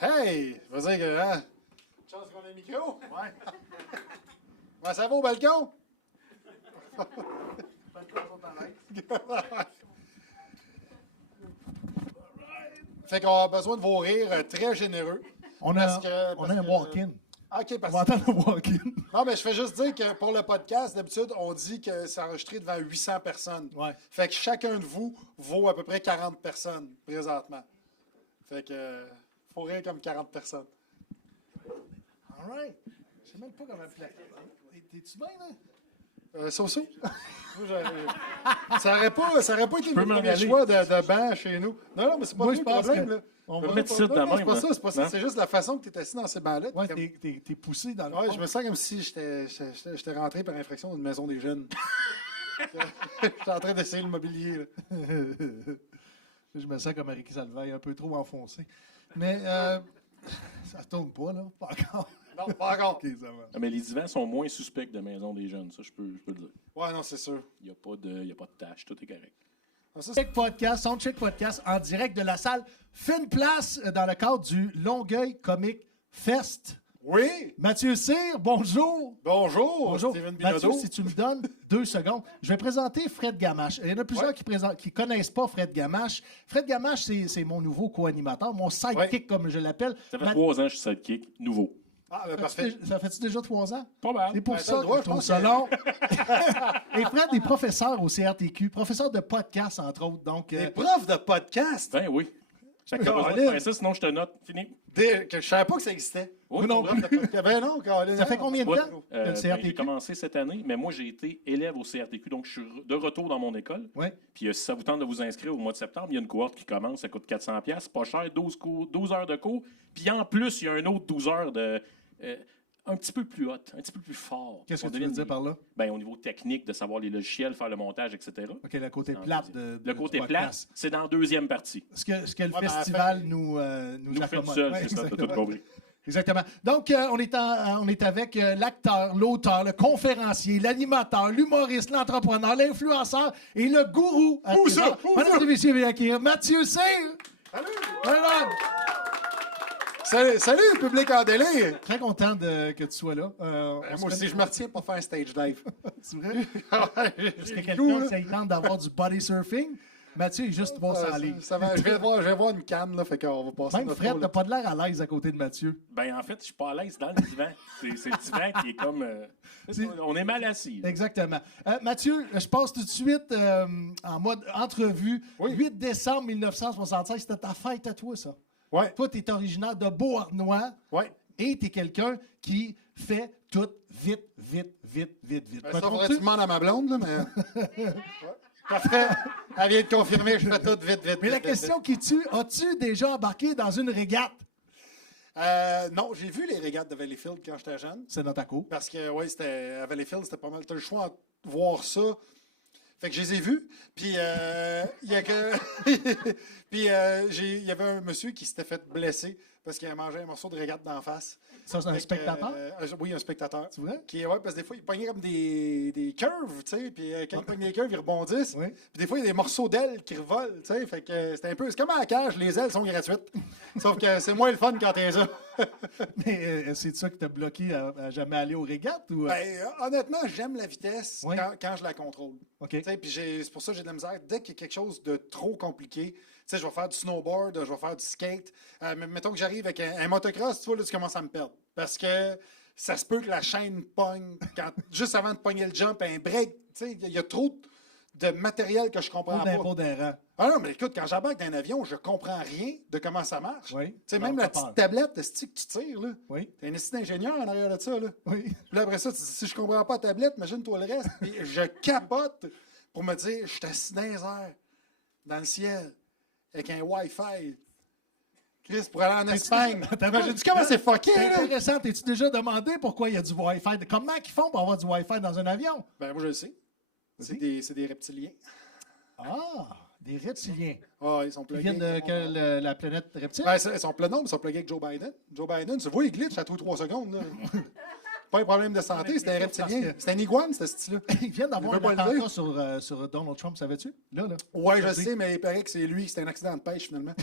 Hey! Vas-y, hein? Chance qu'on a le micro? Ouais. Ben, ça va au balcon? Fait qu'on a besoin de vos rires très généreux. On Parce a un walk-in. OK, On parce va entendre un walk-in. Non, mais je fais juste dire que pour le podcast, d'habitude, on dit que c'est enregistré devant 800 personnes. Ouais. Fait que chacun de vous vaut à peu près 40 personnes présentement. Fait que faut rire comme 40 personnes. All right. Je sais même pas comment appeler. T'es-tu bien, là? So-so? Ça aurait pas été le m'en premier aller. choix de banc chez nous. Non, mais c'est pas Moi, tout je le pense problème. que Là. on peut va mettre ça de Non, même. c'est pas ça, c'est pas ça. Non? C'est juste la façon que tu es assis dans ces bancs-là. Ouais, Comme- t'es poussé dans le Ouais, fond. je me sens comme si j'étais rentré par infraction d'une maison des jeunes. J'étais en train d'essayer le mobilier. Là. Je me sens comme Ricky Salvaille, un peu trop enfoncé. Mais ça tourne pas, là. Pas encore. Non, pas encore. OK, ça va. Ah, mais les divans sont moins suspects de maison des jeunes, ça, je peux le dire. Ouais, non, c'est sûr. Il n'y a pas de tâche, tout est correct. Ah, ça, c'est- Check podcast, Soundcheck Podcast, en direct de la salle Fine Place dans le cadre du Longueuil Comic Fest. Oui! Mathieu Cyr, bonjour. Bonjour, Bonjour. Steven Mathieu, Bilodeau. si tu me donnes 2 secondes, je vais présenter Fred Gamache. Il y en a plusieurs Ouais. qui connaissent pas Fred Gamache. Fred Gamache, c'est mon nouveau co-animateur, mon sidekick, Ouais. comme je l'appelle. Ça fait Ma- 3 ans que je suis sidekick, nouveau. Ah, ben parfait. Ça fait-tu déjà 3 ans? Pas mal. C'est pour Ben, t'as ça le droit, que je je trouve pense ça que- long. Et Fred est professeur au CRTQ, professeur de podcast, entre autres. Donc, Des profs de podcast. Ben oui. Fait que t'as besoin de Caroline. faire ça, sinon je te note. Fini. Que je savais pas que ça existait. Oui, non pour plus. vrai. Ben non, Caroline. ça fait combien de Ouais. temps que le Ben, j'ai CRTQ? commencé cette année, mais moi j'ai été élève au CRTQ, donc je suis de retour dans mon école. Oui. Puis si ça vous tente de vous inscrire au mois de septembre, il y a une cohorte qui commence, ça coûte 400$, c'est pas cher, 12 heures de cours. Puis en plus, il y a un autre 12 heures de un petit peu plus haute, un petit peu plus fort. Qu'est-ce que On tu veux donne dire des- par là? Ben, au niveau technique, de savoir les logiciels, faire le montage, etc. OK, le côté Dans plate le de Le côté du plat, podcast. c'est dans la deuxième partie. Ce que le Ouais, ben, festival enfin, nous Nous fait tout accommode. seul, Ouais, c'est ça, t'as tout exactement. compris. Exactement. Donc, on est avec l'acteur, l'auteur, le conférencier, l'animateur, l'humoriste, l'entrepreneur, l'influenceur et le gourou. Où ça? Où Mesdames ça? et messieurs, veuillez accueillir Mathieu Cyr. Salut! Voilà. Salut, public en délai! Très content que tu sois là. Moi aussi, je me retiens pour faire un stage dive. C'est vrai? J'ai Est-ce le que goût, quelqu'un là. ça lui tente d'avoir du body surfing? Mathieu est juste voir ça Ça- aller. ça va- je vais voir une canne, là, fait qu'on va passer Même notre Fred, tour, t'as là. pas de l'air à l'aise à côté de Mathieu. Ben, en fait, je suis pas à l'aise dans le divan. C'est le divan qui est comme. On est mal assis. là. Exactement. Mathieu, je passe tout de suite en mode entrevue. Oui. 8 décembre 1965, c'était ta fête à toi, ça. Ouais, Toi, tu es originaire de Beauharnois ouais. et tu es quelqu'un qui fait tout vite, vite, vite, vite, vite. Ben, Me ça, faudrait trompes-tu? que tu demandes à ma blonde, là, mais. Ouais. Parfait. Elle vient de confirmer, je fais tout vite, vite. Mais la vite, question qui tue, as-tu déjà embarqué dans une régate? Non, j'ai vu les régates de Valleyfield quand j'étais jeune. C'est dans ta cour. Parce que, oui, c'était à Valleyfield, c'était pas mal. Tu as le choix entre voir ça. Fait que je les ai vus. Puis, il y a que. Puis, il y avait un monsieur qui s'était fait blesser parce qu'il a mangé un morceau de régate d'en face. Ça, c'est un Fait que, spectateur? Oui, un spectateur. C'est vrai? Ouais, parce que des fois, il pognait comme des curves, tu sais. Puis, quand il pogne des curves, ils rebondissent. Oui. Puis, des fois, il y a des morceaux d'ailes qui revolent, tu sais. Fait que c'était un peu. C'est comme à la cage, les ailes sont gratuites. Sauf que c'est moins le fun quand t'es ça. Mais c'est ça qui t'a bloqué à jamais aller aux régates? Ou, Ben, honnêtement, j'aime la vitesse Oui. quand je la contrôle. OK. Tu sais, puis c'est pour ça que j'ai de la misère. Dès qu'il y a quelque chose de trop compliqué, tu sais, je vais faire du snowboard, je vais faire du skate. Mais mettons que j'arrive avec un motocross, tu vois, là, tu commences à me perdre. Parce que ça se peut que la chaîne pogne juste avant de pogner le jump, un break. Tu sais, il y a trop de matériel que je comprends Trop pas. d'impôts d'errant. Ah non, mais écoute, quand j'embarque dans un avion, je comprends rien de comment ça marche. Oui. Tu sais, Non, même la t'as peur. petite tablette, est-ce que tu tires, là? Oui. T'es un assistant ingénieur en arrière de ça, là. Oui. Puis là, après ça, tu dis, si je comprends pas la tablette, imagine-toi le reste. Puis je capote pour me dire, je suis assis dans les airs, dans le ciel, avec un Wi-Fi. Chris, pour aller en Espagne. T'imagines-tu comment c'est fucké, C'est là? intéressant. T'es-tu déjà demandé pourquoi il y a du Wi-Fi? Comment ils font pour avoir du Wi-Fi dans un avion? Ben, moi, je le sais. C'est des reptiliens. Ah, des reptiliens. Ah, ils sont Qui plugués. viennent de la planète reptile? Ben, ils sont pleins ils sont plugués avec Joe Biden. Joe Biden, tu vois, il glitch à tous les 3 secondes, là. Pas un problème de santé, c'était un reptilien. C'était un iguane, ce style-là. Ils viennent d'avoir Il veut un pas le attentat sur Donald Trump, savais-tu? Là. Ouais, je sais, mais il paraît que c'est lui, c'était un accident de pêche, finalement.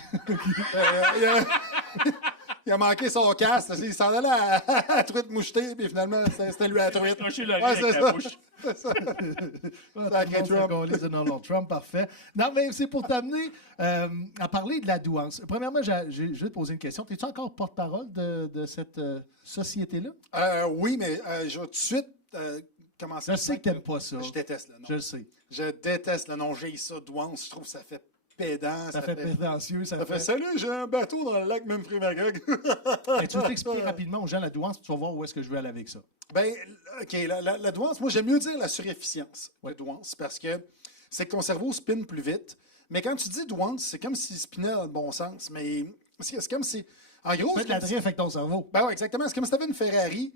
Il a manqué son casque. Il s'en allait à la truite mouchetée, puis finalement, c'était lui à la truite. Accrocher le riz Ouais, avec c'est la ça. bouche. Ah, Sacré tout le monde Trump. s'est collé sur Donald Trump, parfait. Non, mais c'est pour t'amener à parler de la douance. Premièrement, je vais te poser une question. Es-tu encore porte-parole de cette société-là? Oui, mais je vais tout de suite commencer. Je sais que t'aimes pas ça. Je déteste le nom. Je le sais. Je déteste le nom. J'ai ça, douance. Je trouve que ça fait pédant. Ça fait prétentieux. Ça fait salut, j'ai un bateau dans le lac Memphremagog. Mais tu veux t'expliquer rapidement aux gens la douance, puis tu vas voir où est-ce que je veux aller avec ça. Ben, OK, la douance, moi, j'aime mieux dire la surefficience de douance parce que c'est que ton cerveau spinne plus vite. Mais quand tu dis douance, c'est comme s'il spinait dans le bon sens. Mais c'est comme si. En gros, Tu fais de la drift avec ton cerveau. Ben oui, exactement. C'est comme si tu avais une Ferrari,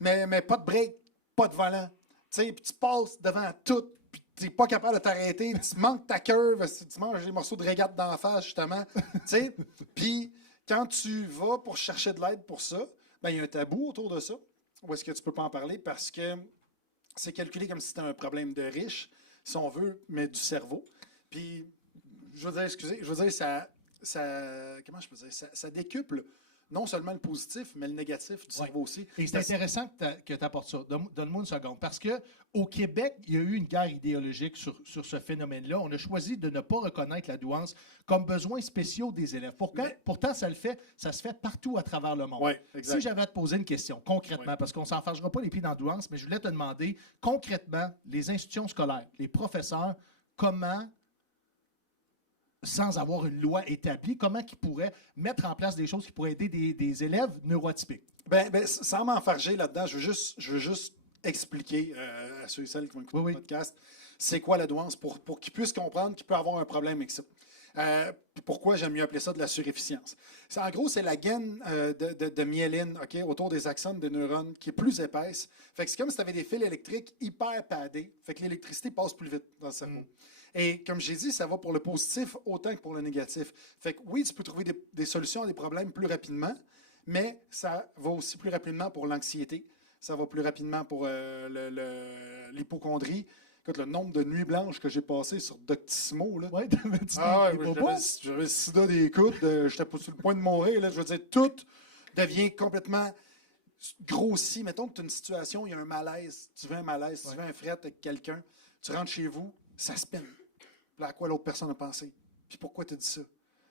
mais pas de break, pas de volant. Tu sais, puis tu passes devant tout, puis tu n'es pas capable de t'arrêter. Tu manques ta curve, tu manges des morceaux de régate d'en face, justement. Tu sais, puis quand tu vas pour chercher de l'aide pour ça, ben il y a un tabou autour de ça. Ou est-ce que tu peux pas en parler parce que c'est calculé comme si c'était un problème de riche, si on veut, mais du cerveau. Puis, je veux dire, excusez, je veux dire, comment je peux dire, ça décuple non seulement le positif, mais le négatif du cerveau aussi. Et c'est intéressant que tu apportes ça. Donne-moi une seconde. Parce qu'au Québec, il y a eu une guerre idéologique sur ce phénomène-là. On a choisi de ne pas reconnaître la douance comme besoins spéciaux des élèves. Pourtant, ça se fait partout à travers le monde. Oui, exact. Si j'avais à te poser une question, concrètement, parce qu'on ne s'en fâchera pas les pieds dans la douance, mais je voulais te demander, concrètement, les institutions scolaires, les professeurs, comment, sans avoir une loi établie, comment ils pourraient mettre en place des choses qui pourraient aider des élèves neuroatypiques? Ben, sans m'enfarger là-dedans, je veux juste expliquer à ceux et celles qui vont écouter le podcast, c'est quoi la douance pour qu'ils puissent comprendre qu'il peut avoir un problème avec ça. Puis pourquoi j'aime mieux appeler ça de la surefficience. En gros, c'est la gaine de myéline autour des axones de neurones qui est plus épaisse. Fait que c'est comme si tu avais des fils électriques hyper padés. Fait que l'électricité passe plus vite dans le cerveau. Et comme j'ai dit, ça va pour le positif autant que pour le négatif. Fait que oui, tu peux trouver des solutions à des problèmes plus rapidement, mais ça va aussi plus rapidement pour l'anxiété. Ça va plus rapidement pour l'hypocondrie. Écoute, le nombre de nuits blanches que j'ai passées sur Doctissimo, là. Oui, t'avais-tu j'avais le sida des coudes, j'étais pas sur le point de mourir, là. Je veux dire, tout devient complètement grossi. Mettons que tu as une situation, il y a un malaise, tu veux un malaise, tu veux un fret avec quelqu'un, tu rentres chez vous, ça spinne. Là, à quoi l'autre personne a pensé? Puis pourquoi tu as dit ça?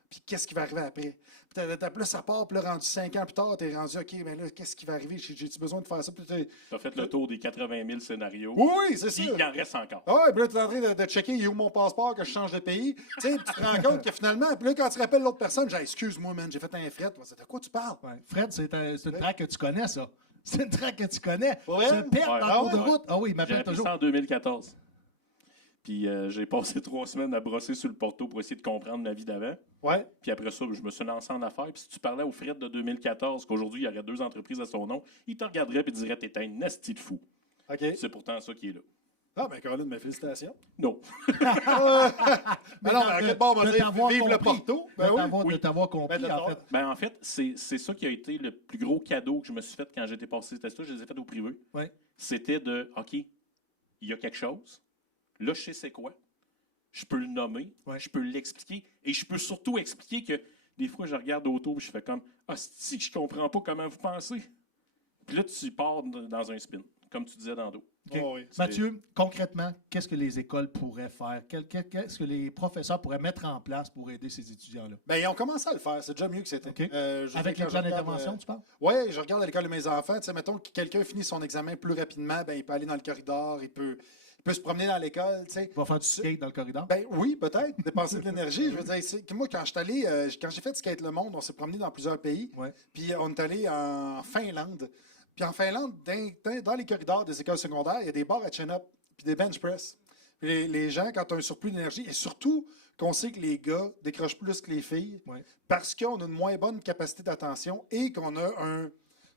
Puis qu'est-ce qui va arriver après? Puis là, ça part, puis là, rendu 5 ans plus tard, t'es rendu, OK, mais là, qu'est-ce qui va arriver? J'ai-tu besoin de faire ça? Tu as fait le tour des 80 000 scénarios. Oui, c'est ça. Il en reste encore. Ah ouais, puis là, tu es en train de checker, il est où mon passeport, que je change de pays. Tu sais, tu te rends compte que finalement, puis là, quand tu rappelles l'autre personne, j'ai excuse-moi, man, j'ai fait un fret. De quoi tu parles? Ouais. Fred, c'est une track que tu connais, ça. C'est une track que tu connais. Ouais. Tu le perds dans le cours de route. Ah oui, il J'ai m'appelle appris toujours. ça en 2014. Puis j'ai passé 3 semaines à brosser sur le porto pour essayer de comprendre ma vie d'avant. Ouais. Puis après ça, je me suis lancé en affaires. Puis si tu parlais au Fred de 2014, qu'aujourd'hui, il y aurait 2 entreprises à son nom, il te regarderait et te dirait « T'es un nasty de fou. OK. » C'est pourtant ça qui est là. Ah, ben, Caroline, mes félicitations. Non. Mais non, mais à quel bord on va dire vive le Porto? Ben oui. De t'avoir compris, Ben, en fait. Ben, en fait, c'est ça qui a été le plus gros cadeau que je me suis fait quand j'étais passé ces tests-là. Je les ai fait au privé. Ouais. C'était de OK, il y a quelque chose. Là, je sais c'est quoi. Je peux le nommer, je peux l'expliquer, et je peux surtout expliquer que des fois, je regarde autour et je fais comme « Ah, si je comprends pas comment vous pensez. » Puis là, tu pars dans un spin, comme tu disais dans dos. Okay. Oh, oui. Mathieu, concrètement, qu'est-ce que les écoles pourraient faire? Qu'est-ce que les professeurs pourraient mettre en place pour aider ces étudiants-là? Ben, ils ont commencé à le faire. C'est déjà mieux que c'était. Okay. Avec les plans d'intervention, tu parles? Oui, je regarde à l'école de mes enfants. Tu sais, mettons que quelqu'un finit son examen plus rapidement, ben, il peut aller dans le corridor, il peut se promener dans l'école. Tu sais. Il va faire du skate dans le corridor? Ben oui, peut-être. Dépenser de l'énergie. Je veux dire, moi, quand j'ai fait Skate le Monde, on s'est promené dans plusieurs pays. Ouais. Puis on est allé en Finlande. Puis en Finlande, dans les corridors des écoles secondaires, il y a des bars à chin-up puis des bench press. Puis les gens, quand tu as un surplus d'énergie, et surtout qu'on sait que les gars décrochent plus que les filles, parce qu'on a une moins bonne capacité d'attention et qu'on a un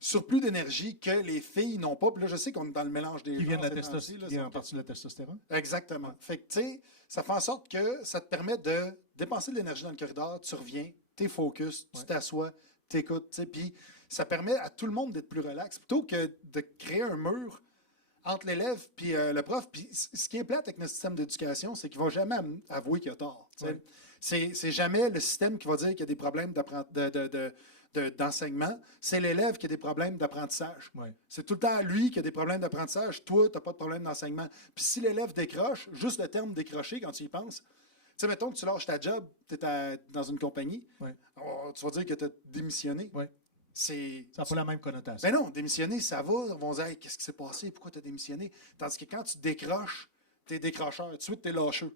surplus d'énergie que les filles n'ont pas. Puis là, je sais qu'on est dans le mélange des Qui vient de la testostérone. testostérone. En partie de la testostérone. Exactement. Fait que, tu sais, ça fait en sorte que ça te permet de dépenser de l'énergie dans le corridor, tu reviens, tu es focus, tu t'assois, tu écoutes, tu sais, puis ça permet à tout le monde d'être plus relax, plutôt que de créer un mur entre l'élève et le prof. Puis ce qui est plate avec notre système d'éducation, c'est qu'il ne va jamais avouer qu'il a tort. C'est jamais le système qui va dire qu'il y a des problèmes d'enseignement. C'est l'élève qui a des problèmes d'apprentissage. Ouais. C'est tout le temps lui qui a des problèmes d'apprentissage. Toi, tu n'as pas de problème d'enseignement. Puis si l'élève décroche, juste le terme décrocher, quand tu y penses, tu sais, mettons que tu lâches ta job, tu es dans une compagnie, Ouais. tu vas dire que tu as démissionné. Ouais. Ça n'a pas la même connotation. Ben non, démissionner, ça va. On va dire, hey, qu'est-ce qui s'est passé? Pourquoi tu as démissionné? Tandis que quand tu décroches, tu es décrocheur. Tout de suite, tu es lâcheux. Tout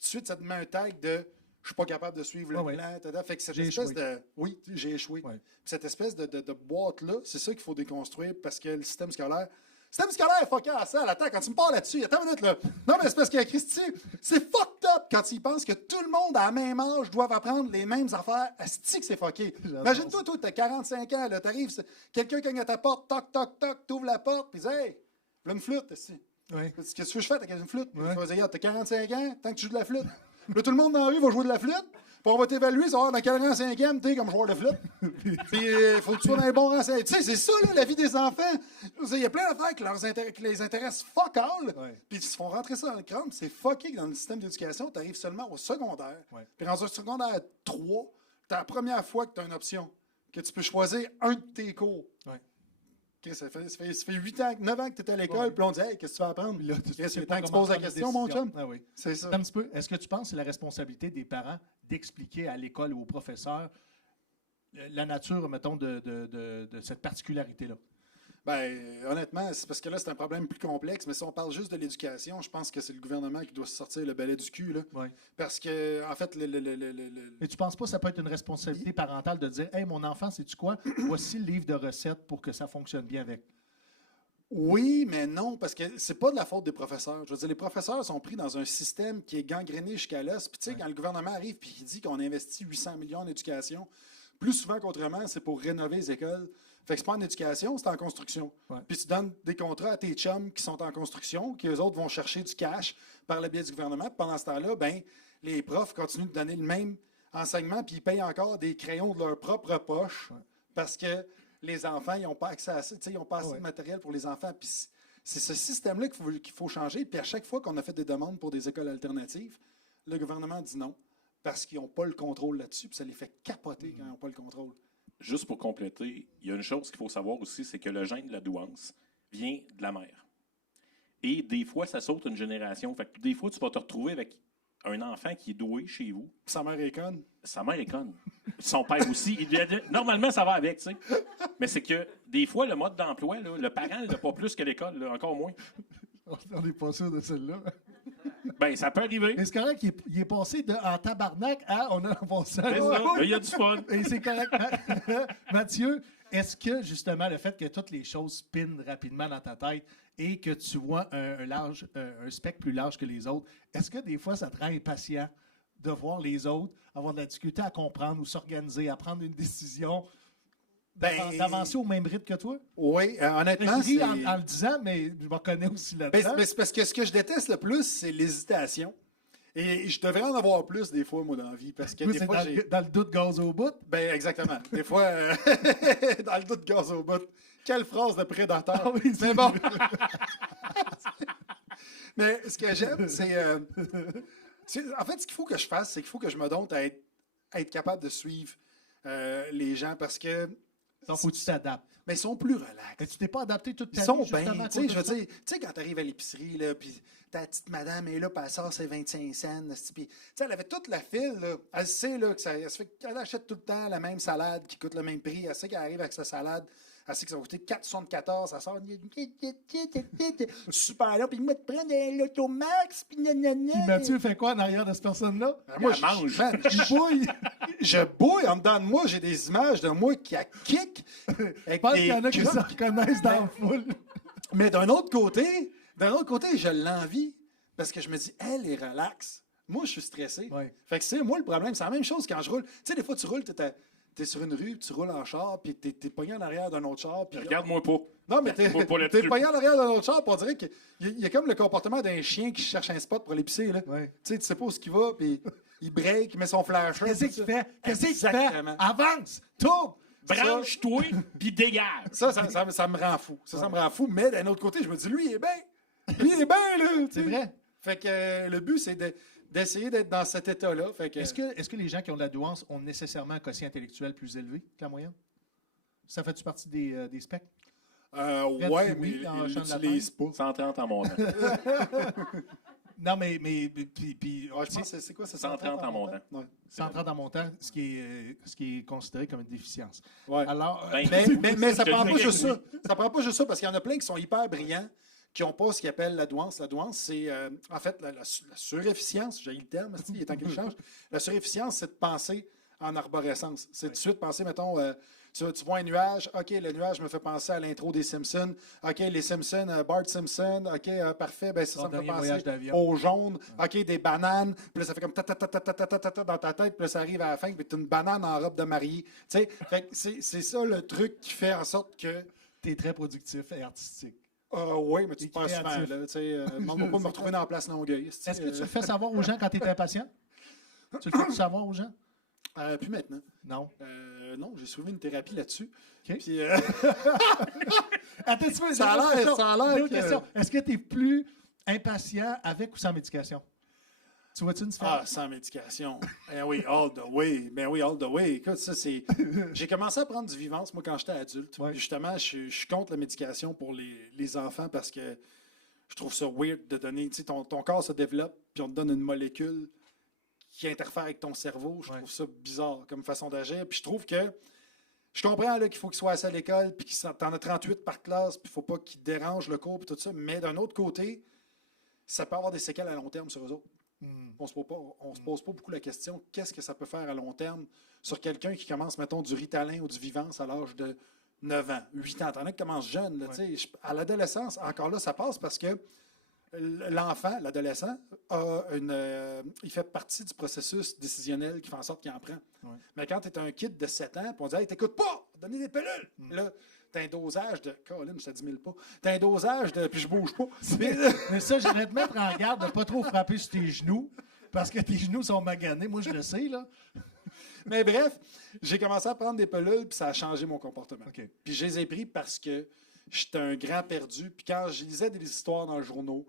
de suite, ça te met un tag de je suis pas capable de suivre le plan. Fait que cette espèce de. Oui, j'ai échoué. Ouais. Puis cette espèce de boîte-là, c'est ça qu'il faut déconstruire parce que le système scolaire. Système scolaire, fucké à ça. Attends, quand tu me parles là-dessus, attends une minute, là. Non, mais c'est parce que, Christy, c'est fucked up quand ils pensent que tout le monde à la même âge doit apprendre les mêmes affaires. Asti que c'est fucké. Imagine-toi, toi, t'as 45 ans, là, t'arrives, quelqu'un cogne à ta porte, toc, toc, toc, t'ouvres la porte, puis dis, hey, là, une flûte, Asti. Ouais. Qu'est-ce que tu veux que je fasse avec une flûte? Ouais. Tu vas dire, t'as 45 ans, tant que tu joues de la flûte. Là, tout le monde dans la rue va jouer de la flûte. Puis on va t'évaluer, savoir dans quel rang 5e t'es comme joueur de flûte. Puis il faut que tu sois dans les bons rangs. Tu sais, c'est ça, là, la vie des enfants. Il y a plein d'affaires qui les intéressent fuck all. Ouais. Puis ils se font rentrer ça dans le crâne. C'est fucké que dans le système d'éducation, tu arrives seulement au secondaire. Ouais. Puis dans un secondaire 3, c'est la première fois que tu as une option. Que tu peux choisir un de tes cours. Ouais. Okay, ça fait 8 ans, 9 ans que tu étais à l'école, puis on dit, hey, qu'est-ce que tu vas apprendre? Là, C'est le temps que tu poses la question, mon chum. Ah oui. C'est ça. Un petit peu. Est-ce que tu penses que c'est la responsabilité des parents d'expliquer à l'école ou aux professeurs la nature, mettons, de cette particularité-là? Ben, honnêtement, c'est parce que là, c'est un problème plus complexe, mais si on parle juste de l'éducation, je pense que c'est le gouvernement qui doit se sortir le balai du cul, là. Ouais. Parce que, en fait, Mais tu penses pas que ça peut être une responsabilité parentale de dire, hey, mon enfant, sais-tu quoi? Voici le livre de recettes pour que ça fonctionne bien avec. Oui, mais non, parce que c'est pas de la faute des professeurs. Je veux dire, les professeurs sont pris dans un système qui est gangréné jusqu'à l'os. Puis, tu sais, quand le gouvernement arrive et il dit qu'on investit 800 millions en éducation, plus souvent qu'autrement, c'est pour rénover les écoles. Fait que c'est pas en éducation, c'est en construction. Ouais. Puis tu donnes des contrats à tes chums qui sont en construction, qui eux autres vont chercher du cash par le biais du gouvernement. Puis pendant ce temps-là, ben, les profs continuent de donner le même enseignement, puis ils payent encore des crayons de leur propre poche parce que les enfants, ils n'ont pas accès à ça. Ils n'ont pas assez de matériel pour les enfants. Puis c'est ce système-là qu'il faut changer. Puis à chaque fois qu'on a fait des demandes pour des écoles alternatives, le gouvernement dit non parce qu'ils n'ont pas le contrôle là-dessus. Puis ça les fait capoter quand ils n'ont pas le contrôle. Juste pour compléter, il y a une chose qu'il faut savoir aussi, c'est que le gène de la douance vient de la mère. Et des fois, ça saute une génération. Fait que des fois, tu vas te retrouver avec un enfant qui est doué chez vous. Sa mère est conne. Sa mère est conne. Son père aussi. Normalement, ça va avec, tu sais. Mais c'est que des fois, le mode d'emploi, là, le parent n'a pas plus que l'école, là, encore moins. On n'est pas sûr de celle-là. Ben, ça peut arriver. Mais c'est correct qu'il est passé en tabarnak à on a avancé. C'est ça. Là, il y a du fun. Et c'est correct. Mathieu, est-ce que justement le fait que toutes les choses spinent rapidement dans ta tête et que tu vois un spectre plus large que les autres, est-ce que des fois ça te rend impatient de voir les autres avoir de la difficulté à comprendre ou s'organiser, à prendre une décision, d'avancer au même rythme que toi? Oui, honnêtement, je dis en le disant, mais je me reconnais aussi là-dedans. C'est parce que ce que je déteste le plus, c'est l'hésitation. Et je devrais en avoir plus des fois, moi, dans la vie. Parce que Oui, des c'est fois, dans le doute gaz au bout. Ben, exactement. Des fois, dans le doute gaz au bout. Quelle phrase de prédateur. Ah oui, mais bon. Mais ce que j'aime, c'est... en fait, ce qu'il faut que je fasse, c'est qu'il faut que je me donne à être capable de suivre les gens parce que... Donc, faut que tu t'adaptes. Mais ils sont plus relax. Mais tu t'es pas adapté toute ta Ils vie, sont justement, bien. à Tu cause de ça? sais, quand tu arrives à l'épicerie, là, puis ta petite madame est là, puis elle sort ses 25 cents. Puis, elle avait toute la file. Là. Elle sait là, qu'elle achète tout le temps la même salade qui coûte le même prix. Elle sait qu'elle arrive avec sa salade. Elle sait que ça va coûter 4,74. Elle sort. Super là. Puis moi, te prends de l'automax. Puis nanana. Puis Mathieu fait quoi en arrière de cette personne-là? Moi, Elle mange. Je bouille. Je bouille. En dedans de moi, j'ai des images de moi qui a kick. Je pense qu'il y en a qui se reconnaissent dans la foule. Mais d'un autre côté, je l'envie parce que je me dis, elle est relax. Moi, je suis stressé. Ouais. Fait que c'est moi le problème. C'est la même chose quand je roule. Tu sais, des fois, tu roules, t'es sur une rue, tu roules en char, puis t'es pogné en arrière d'un autre char. Puis Regarde-moi pas. non, mais t'es pogné en arrière d'un autre char, puis on dirait qu'il y a comme le comportement d'un chien qui cherche un spot pour aller pisser. Là. Ouais. Tu sais pas où il va, puis il break, il met son flasher. Qu'est-ce qu'il fait? Exactement. Avance! Tourne! Branche-toi, puis dégage. Ça me rend fou. Ça me rend fou. Mais d'un autre côté, je me dis, lui, il est bien. Lui, il est bien, là. C'est vrai. Fait que le but, c'est d'essayer d'être dans cet état-là. Fait que, Est-ce que les gens qui ont de la douance ont nécessairement un quotient intellectuel plus élevé que la moyenne? Ça fait-tu partie des specs? ouais, mais oui, dans le ils champ de la l'utilisent pas. 130 en montant. Non, mais puis Ouais, je pense que c'est quoi? C'est 130 en montant. Ouais. 130 en montant, ce qui est considéré comme une déficience. Ouais. Alors, Ben, Mais ça Je te prend pas dirais juste que ça. Ça prend pas juste ça parce qu'il y en a plein qui sont hyper brillants, qui n'ont pas ce qu'ils appellent la douance. La douance, c'est en fait la surefficience. J'ai eu le terme, il est temps qu'il change. La surefficience, c'est de penser en arborescence. C'est de suite penser, mettons, tu vois un nuage, OK, le nuage me fait penser à l'intro des Simpsons. OK, les Simpsons, Bart Simpson, OK, parfait, ben ça me fait dernier voyage penser d'avion. au jaune. OK, des bananes. Puis là, ça fait comme ta ta ta ta ta ta ta ta ta dans ta tête. Puis là, ça arrive à la fin, puis tu as une banane en robe de mariée. Tu sais, fait que c'est ça le truc qui fait en sorte que. tu es très productif et artistique. Oui, mais tu Et te passes souvent. créatif. Là, tu sais, demande-moi pas de me retrouver dans la place Longueuil. Est-ce que tu le fais savoir aux gens quand tu es impatient? Tu le fais savoir aux gens? Puis maintenant. Non. Non, j'ai suivi une thérapie là-dessus. OK. Puis, Attends, tu veux, Ça a l'air Deux que- questions. Est-ce que tu es plus impatient avec ou sans médication? Tu vois-tu une différence? sans médication. Oui, all the way. Ben oui, all the way. Écoute, ça, c'est. J'ai commencé à prendre du vivance, moi, quand j'étais adulte. Ouais. Puis justement, je suis contre la médication pour les enfants parce que je trouve ça weird de donner. Tu sais, ton corps se développe, puis on te donne une molécule qui interfère avec ton cerveau. Je trouve ça bizarre comme façon d'agir. Puis je trouve que. Je comprends là, qu'il faut qu'il soit assis à l'école, puis que t'en as 38 par classe, puis il ne faut pas qu'il dérange le cours, puis tout ça. Mais d'un autre côté, ça peut avoir des séquelles à long terme sur eux autres. On se pose pas beaucoup la question qu'est-ce que ça peut faire à long terme sur quelqu'un qui commence, mettons, du Ritalin ou du Vivance à l'âge de 9 ans, 8 ans. T'en as qui commencent jeunes. Là, tu sais, à l'adolescence, encore là, ça passe parce que l'enfant, l'adolescent, il fait partie du processus décisionnel qui fait en sorte qu'il en prend. Ouais. Mais quand tu es un kid de 7 ans, puis on dit hey, t'écoutes pas, donner des pilules. Là, t'as un dosage de. Colin, je te 10 000 pas. T'as un dosage de. Puis je bouge pas. Mais ça, je vais te mettre en garde de ne pas trop frapper sur tes genoux, parce que tes genoux sont maganés. Moi, je le sais, là. Mais bref, j'ai commencé à prendre des pilules, puis ça a changé mon comportement. OK. Puis je les ai pris parce que j'étais un grand perdu. Puis quand je lisais des histoires dans le journaux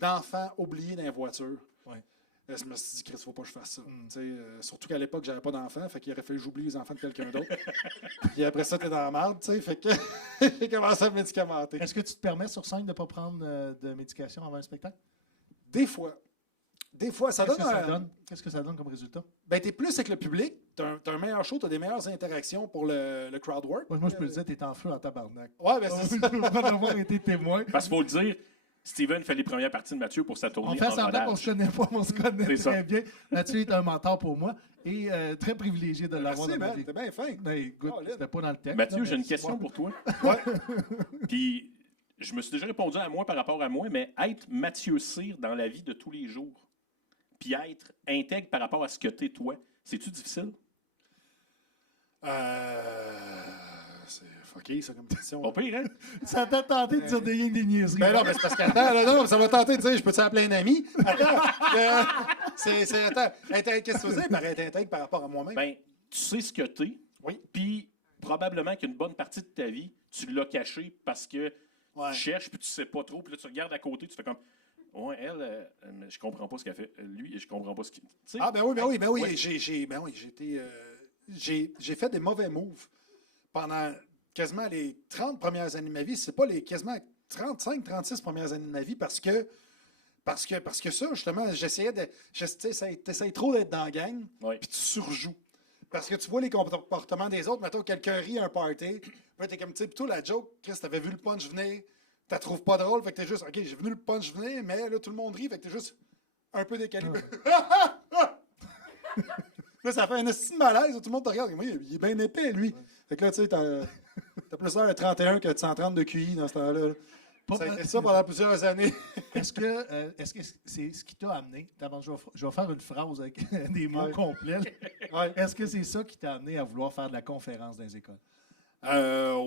d'enfants oubliés dans les voitures, Ouais. je me suis dit, Chris, faut pas que je fasse ça. Tu sais, surtout qu'à l'époque, j'avais pas d'enfants, fait qu'il aurait fallu que j'oublie les enfants de quelqu'un d'autre. Puis après ça, t'es dans la merde, tu sais, fait que j'ai commencé à me médicamenter. Est-ce que tu te permets sur scène de ne pas prendre de médication avant un spectacle? Des fois, ça Qu'est-ce donne que ça donne? Qu'est-ce que ça donne comme résultat? Ben, t'es plus avec le public, t'as un meilleur show, t'as des meilleures interactions pour le crowd work. Moi, je peux le dire, t'es en feu en tabarnak. Ouais, ben c'est Je ça. peux pas avoir été témoin. Parce qu'il faut le dire, Steven fait les premières parties de Mathieu pour sa tournée On fait en semblant rodage. qu'on se connaît pas, mais on se connaît C'est ça. très bien. Mathieu est un mentor pour moi et très privilégié de l'avoir Merci, dans ma man, vie. t'es bien fin. Ben, écoute, Oh, là. c'était pas dans le texte. Mathieu, là, j'ai une mais question c'est pour toi. Ouais. Puis, je me suis déjà répondu à moi par rapport à moi, mais être Mathieu Cyr dans la vie de tous les jours, puis être intègre par rapport à ce que t'es toi, c'est-tu difficile? C'est fucké, ça, comme question. Pas pire, hein? Ça t'a tenté de dire des niaiseries. Ben non, mais c'est parce qu'attends, là, non, ça va tenter de dire, je peux-tu appeler un ami? Attends, attends, qu'est-ce que tu veux dire par être intègre par rapport à moi-même? Ben, tu sais ce que t'es, Oui. puis probablement qu'une bonne partie de ta vie, tu l'as caché parce que Ouais. tu cherches, puis tu sais pas trop, puis là, tu regardes à côté, tu fais comme, ouais, elle, je comprends pas ce qu'elle fait. Lui, je comprends pas ce qu'il. Tu sais? Ah, ben oui, Ouais. j'ai fait des mauvais moves pendant quasiment les 30 premières années de ma vie. C'est pas les quasiment 35, 36 premières années de ma vie parce que ça, justement, j'essayais de. T'essayes trop d'être dans la gang, Ouais. puis tu surjoues. Parce que tu vois les comportements des autres. Mettons, quelqu'un rit à un party, puis là, t'es comme, tu sais, plutôt la joke, Chris, t'avais vu le punch venir, t'as trouves pas drôle, fait que t'es juste, OK, j'ai vu le punch venir, mais là, tout le monde rit, fait que t'es juste un peu décalé. Là, ça fait un estime malaise, tout le monde te regarde, moi, il est bien épais, lui. Fait que là, tu sais, t'as plus l'air de 31 que de 130 de QI dans ce temps-là. Là. Ça a été ça pendant plusieurs années. Est-ce que c'est ce qui t'a amené? D'abord, je vais faire une phrase avec des mots Ouais. complets. Ouais. Est-ce que c'est ça qui t'a amené à vouloir faire de la conférence dans les écoles?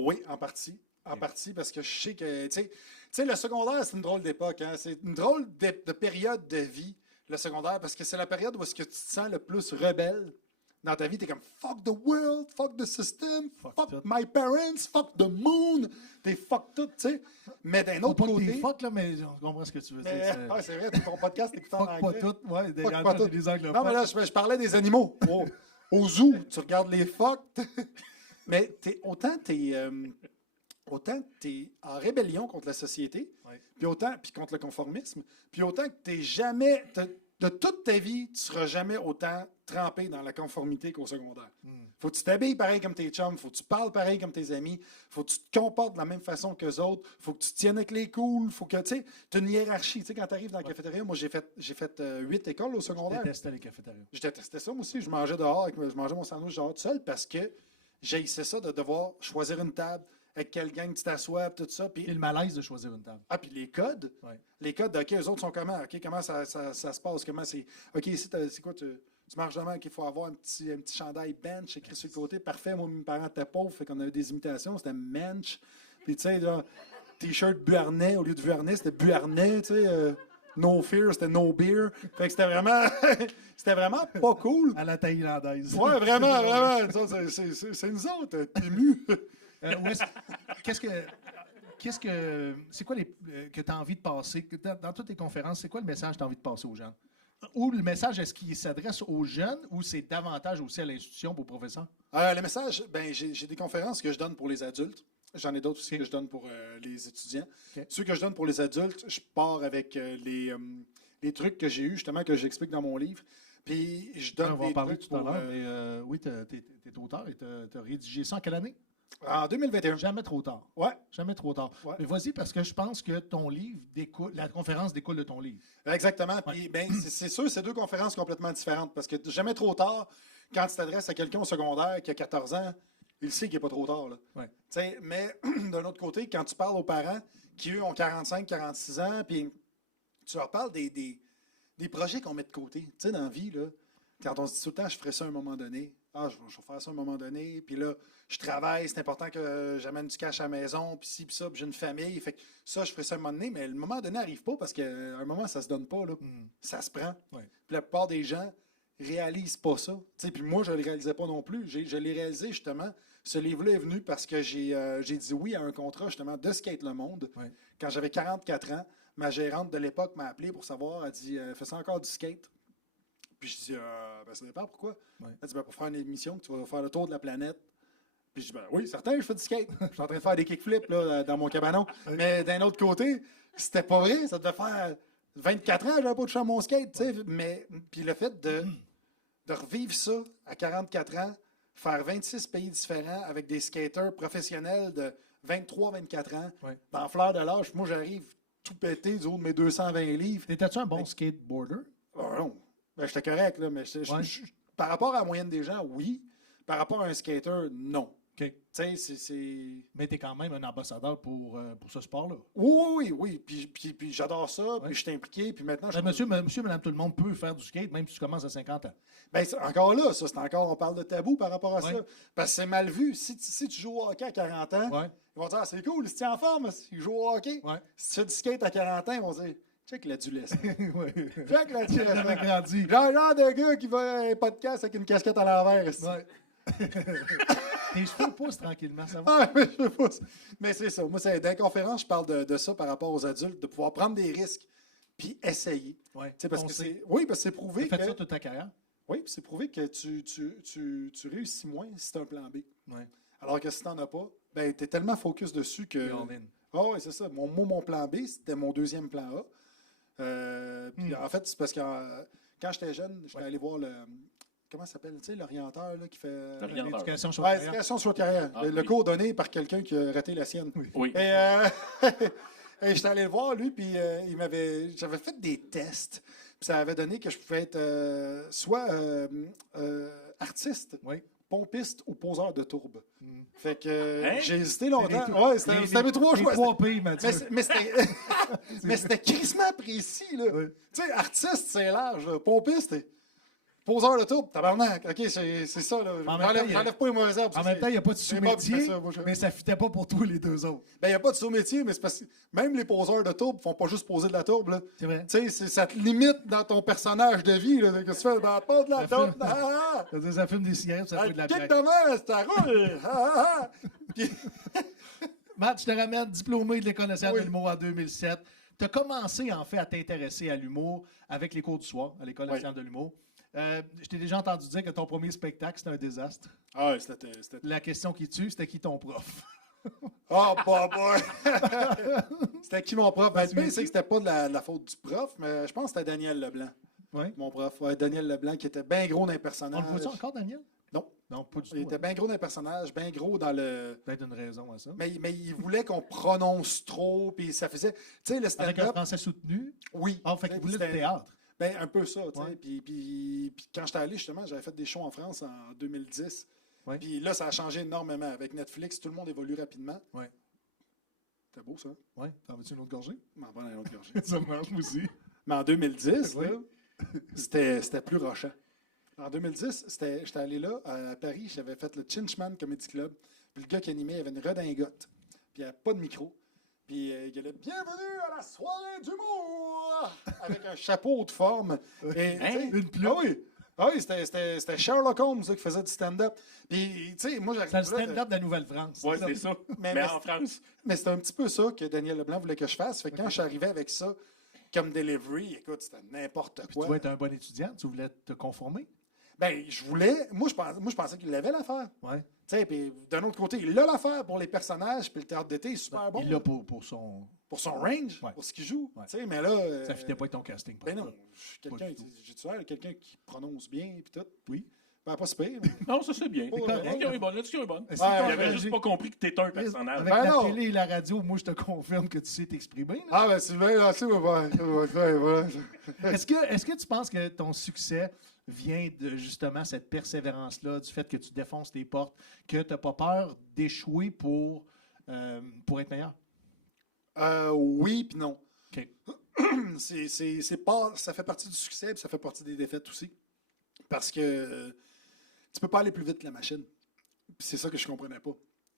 Oui, en partie. En partie, parce que je sais que, tu sais, le secondaire, c'est une drôle d'époque. Hein? C'est une drôle de période de vie, le secondaire, parce que c'est la période où est-ce que tu te sens le plus rebelle dans ta vie, t'es comme fuck the world, fuck the system, fuck tout. my parents, fuck the moon. T'es fuck tout, tu sais. Mais d'un autre Pas que côté. t'es fuck, là, mais on comprend ce que tu veux dire. C'est vrai, ton podcast, t'écoutes en Fuck pas anglais. tout. Ouais, Fuck en pas même temps, tout. des anglophones. Non, mais là, je parlais des animaux. Au zoo, tu regardes les phoques. Mais autant t'es en rébellion contre la société, Ouais. puis contre le conformisme, puis autant que t'es jamais, de toute ta vie, tu seras jamais autant trempé dans la conformité qu'au secondaire. Faut que tu t'habilles pareil comme tes chums, faut que tu parles pareil comme tes amis, faut que tu te comportes de la même façon qu'eux autres, faut que tu te tiennes avec les cools, faut que, tu sais, tu as une hiérarchie. Tu sais, quand tu arrives dans la cafétéria, moi, j'ai fait 8 écoles au Je secondaire. détestais les cafétérias. Je détestais ça, moi aussi. Je mangeais dehors, je mangeais mon sandwich dehors tout seul parce que j'haïssais ça de devoir choisir une table avec quelle gang tu t'assois, tout ça. Puis Et le malaise de choisir une table. puis les codes. Ouais. Les codes, OK, eux autres sont comment? OK, comment ça se passe? Comment c'est. OK, ici, c'est quoi? Tu marches demain, OK, il faut avoir un petit chandail bench écrit sur le côté. Parfait, moi, mes parents étaient pauvres, fait qu'on avait des imitations, c'était mensch. Puis, tu sais, là, t-shirt Buarnais, au lieu de Vuarnet, c'était Buarnais, tu sais. No fear, c'était no beer. Fait que c'était vraiment pas cool. À la thaïlandaise. Ouais, vraiment, vraiment. Ça, c'est nous autres, t'es ému. C'est quoi que tu as envie de passer? Dans toutes tes conférences, c'est quoi le message que tu as envie de passer aux gens? Ou le message, est-ce qu'il s'adresse aux jeunes ou c'est davantage aussi à l'institution pour professeurs? Le message, ben j'ai des conférences que je donne pour les adultes. J'en ai d'autres aussi que je donne pour les étudiants. Okay. Ceux que je donne pour les adultes, je pars avec les trucs que j'ai eus, justement, que j'explique dans mon livre. Puis je donne On va en des parler trucs tout à pour, l'heure, mais oui, tu es auteur et tu as rédigé ça en quelle année? en 2021. Jamais trop tard. Ouais. Jamais trop tard. Ouais. Mais vas-y, parce que je pense que ton livre la conférence découle de ton livre. Exactement. Puis, ben, c'est sûr, c'est deux conférences complètement différentes parce que jamais trop tard, quand tu t'adresses à quelqu'un au secondaire qui a 14 ans, il sait qu'il n'est pas trop tard. Là. Ouais. Mais d'un autre côté, quand tu parles aux parents qui, eux, ont 45, 46 ans, puis tu leur parles des projets qu'on met de côté. Tu sais, dans la vie, là, quand on se dit tout le temps, je ferai ça à un moment donné. Je vais faire ça à un moment donné. Puis là, je travaille, c'est important que j'amène du cash à la maison, puis ci, puis ça, puis j'ai une famille. Fait que ça, je ferai ça à un moment donné. Mais le moment donné n'arrive pas parce qu'à un moment, ça se donne pas. Là. Ça se prend. Ouais. Puis la plupart des gens réalisent pas ça. Puis moi, je ne le réalisais pas non plus. Je l'ai réalisé justement. Ce livre-là est venu parce que j'ai dit oui à un contrat justement de Skate Le Monde. Ouais. Quand j'avais 44 ans, ma gérante de l'époque m'a appelé pour savoir, elle dit fais ça encore du skate? Puis je dis ça dépend pourquoi. Ouais. Elle dit pour faire une émission, tu vas faire le tour de la planète. Puis je dis oui, certain, je fais du skate. Je suis en train de faire des kickflips là, dans mon cabanon. Ouais. Mais d'un autre côté, c'était pas vrai. Ça devait faire 24 ans que j'avais pas touché à mon skate. T'sais. Mais puis le fait de revivre ça à 44 ans, faire 26 pays différents avec des skaters professionnels de 23-24 ans, Ouais. dans fleur de l'âge, moi j'arrive tout pété du haut de mes 220 livres. Étais-tu un bon skateboarder? Non, ben, j'étais correct, là, mais par rapport à la moyenne des gens, oui. Par rapport à un skater, non. OK. Tu sais, c'est... Mais tu es quand même un ambassadeur pour ce sport-là. Oui. Puis j'adore ça, Ouais. puis je suis impliqué, puis maintenant... Monsieur, madame, tout le monde peut faire du skate, même si tu commences à 50 ans. Ben, encore là, ça, c'est encore... On parle de tabou par rapport à Ouais. ça. Parce que c'est mal vu. Si tu joues au hockey à 40 ans, Ouais. ils vont dire c'est cool, si tu es en forme, il joue au hockey. Ouais. Si tu fais du skate à 40 ans, ils vont dire check l'adolescent. Ouais. Check l'adolescent. Jamais grandi. Genre de gars qui va à un podcast avec une casquette à l'envers. esti. Ouais. Tes cheveux poussent tranquillement, ça va? Ah, mais je sais pas. Mais c'est ça. Moi, dans les conférences, je parle de ça par rapport aux adultes, de pouvoir prendre des risques puis essayer. Ouais. Tu sais, parce On que sait. oui, parce que c'est prouvé Tu as fait que... ça toute ta carrière? Oui, puis c'est prouvé que tu réussis moins si tu as un plan B. Ouais. Alors que si tu n'en as pas, ben, tu es tellement focus dessus que... All in. Ah oui, c'est ça. Mon plan B, c'était mon deuxième plan A. Puis en fait, c'est parce que quand j'étais jeune, j'étais allé voir le... Comment ça s'appelle? Tu sais, l'orienteur là, qui fait... L'orienteur. L'éducation sur Ouais, la carrière. éducation sur la carrière. Ah, le oui. cours donné par quelqu'un qui a raté la sienne. Oui. Et, et j'étais allé le voir, lui, puis j'avais fait des tests. Puis ça avait donné que je pouvais être soit artiste, Oui. pompiste ou poseur de tourbe. Mm. Fait que Hein? j'ai hésité longtemps. Ouais, c'était mes trois choix. Les 3 P, Mathieu. Mais c'était crissement précis, là. Oui. Tu sais, artiste, c'est large. Là. Pompiste, Poseur de tourbe, tabarnak. OK, c'est ça, là. En même temps, J'enlève pas les mauvaises herbes. En même temps, il n'y a pas de c'est Bob qui fait sous-métier, ça, moi, mais ça ne fitait pas pour tous les deux autres. Ben, il n'y a pas de sous-métier, mais c'est parce que même les poseurs de tourbe font pas juste poser de la tourbe, là. C'est vrai. Tu sais, ça te limite dans ton personnage de vie, là. Qu'est-ce que tu fais? Ben, pas de la Ça tourbe. fume. Ça fume des cigarettes, ça fait de la Kick plaque. ta mère, ça roule. Puis- Matt, je te ramène diplômé de l'École nationale Oui. de l'humour en 2007. Tu as commencé, en fait, à t'intéresser à l'humour avec les cours du soir à l'École nationale de l'humour. Je t'ai déjà entendu dire que ton premier spectacle, c'était un désastre. Ah, ouais, c'était. La question qui tue, c'était qui ton prof? Oh, boy! C'était qui mon prof? Ben, Tu le pire, me c'est que c'était pas de la faute du prof, mais je pense que c'était Daniel Leblanc, Oui. mon prof. Ouais, Daniel Leblanc, qui était bien gros dans les personnages. On le voit-tu encore, Daniel? Non. Non, pas du tout. Il était bien gros dans les personnages, bien gros dans le. Peut-être une raison à ça. Mais il voulait qu'on prononce trop, puis ça faisait. Tu sais, le Avec un stand-up. français soutenu. Oui. Ah, fait qu'il voulait du théâtre. Ben, un peu ça, tu sais. Ouais. Puis quand j'étais allé, justement, j'avais fait des shows en France en 2010. Ouais. Puis là, ça a changé énormément. Avec Netflix, tout le monde évolue rapidement. Ouais. C'était beau, ça. Oui. T'en veux-tu une autre gorgée? M'en prends un autre gorgée. Ça marche aussi. Mais en 2010, Oui. là, c'était plus rochant. En 2010, j'étais allé là, à Paris, j'avais fait le Chinchman Comedy Club. Puis le gars qui animait, il avait une redingote. Puis il n'y avait pas de micro. Puis il allait « Bienvenue à la soirée d'humour! » avec un chapeau de forme. Et, tu sais, Une plume. Ah oui! Ah oui, c'était Sherlock Holmes là, qui faisait du stand-up. Puis, tu sais, moi, j'arrive C'est le là, stand-up de la Nouvelle-France. Ouais, c'est ça. Mais- Mais en France. mais c'était un petit peu ça que Daniel Leblanc voulait que je fasse. Fait que quand je suis arrivé avec ça, comme delivery, écoute, c'était n'importe Puis tu quoi. voulais être un bon étudiant, tu voulais te conformer. Ben, je voulais. Moi, je pensais qu'il avait l'affaire. Ouais. Tu sais, puis d'un autre côté, il a l'affaire pour les personnages, puis le théâtre d'été est super bon. Il l'a pour son. Pour son range, Ouais. pour ce qu'il joue. Ouais. Tu sais, mais là. Ça ne fitait pas avec ton casting. par Ben non, exemple. je suis quelqu'un, du tout. j'ai-tu l'air de quelqu'un qui prononce bien, puis tout. Oui. Ben, pas si pire. mais- Non, ça c'est bien. C'est correct. L'éducation est bonne. L'éducation est bonne. C'est Il correct. avait juste pas compris que t'étais un personnage. Avec Ben la non. télé et la radio, moi, je te confirme que tu sais t'exprimer. là. Ah, ben, c'est bien, là, c'est voilà. Est-ce que tu penses que ton succès vient de justement cette persévérance-là, du fait que tu défonces tes portes, que tu n'as pas peur d'échouer pour être meilleur? Oui, puis non. OK. C'est pas, ça fait partie du succès, puis ça fait partie des défaites aussi. Parce que tu peux pas aller plus vite que la machine. Puis c'est ça que je comprenais pas.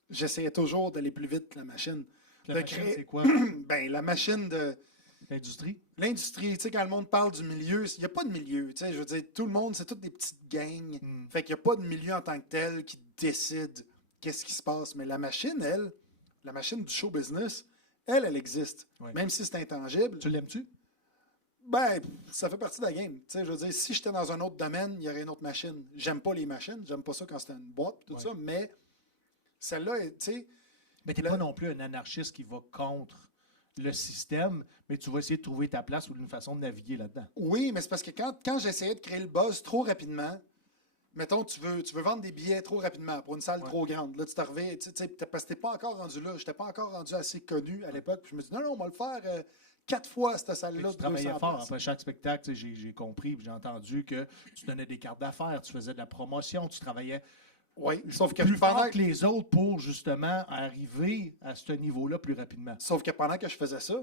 J'essayais toujours d'aller plus vite que la machine. La De machine, créer- c'est quoi? Ben, la machine de L'industrie? l'industrie, tu sais, quand le monde parle du milieu, il n'y a pas de milieu. Tu sais, je veux dire, tout le monde, c'est toutes des petites gangs. Fait qu'il n'y a pas de milieu en tant que tel qui décide qu'est-ce qui se passe. Mais la machine, elle, la machine du show business, elle existe. Ouais. Même si c'est intangible. Tu l'aimes-tu? Ben, ça fait partie de la game. Tu sais, je veux dire, si j'étais dans un autre domaine, il y aurait une autre machine. J'aime pas les machines, j'aime pas ça quand c'est une boîte, tout Ouais. ça, mais celle-là, tu sais, Mais tu n'es pas non plus un anarchiste qui va contre le système, mais tu vas essayer de trouver ta place ou une façon de naviguer là-dedans. oui, mais c'est parce que quand j'essayais de créer le buzz trop rapidement, mettons, tu veux vendre des billets trop rapidement pour une salle trop grande. Là, tu t'arrivais, tu sais, parce que t'es pas encore rendu là. J'étais pas encore rendu assez connu à l'époque. Puis je me dis, non, on va le faire 4 fois, cette salle-là. Tu de travaillais 200 fort places. après chaque spectacle. Tu sais, j'ai compris, puis j'ai entendu que tu donnais des cartes d'affaires, tu faisais de la promotion, tu travaillais Oui, sauf que plus pendant fort que les autres pour justement arriver à ce niveau-là plus rapidement. Sauf que pendant que je faisais ça,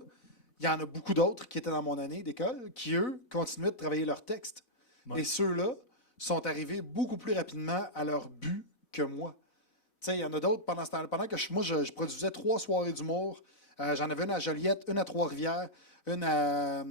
il y en a beaucoup d'autres qui étaient dans mon année d'école qui, eux, continuaient de travailler leurs textes. Ouais. Et ceux-là sont arrivés beaucoup plus rapidement à leur but que moi. Tu sais, il y en a d'autres pendant ce temps-là. Pendant que moi, je produisais 3 soirées d'humour. J'en avais une à Joliette, une à Trois-Rivières, une à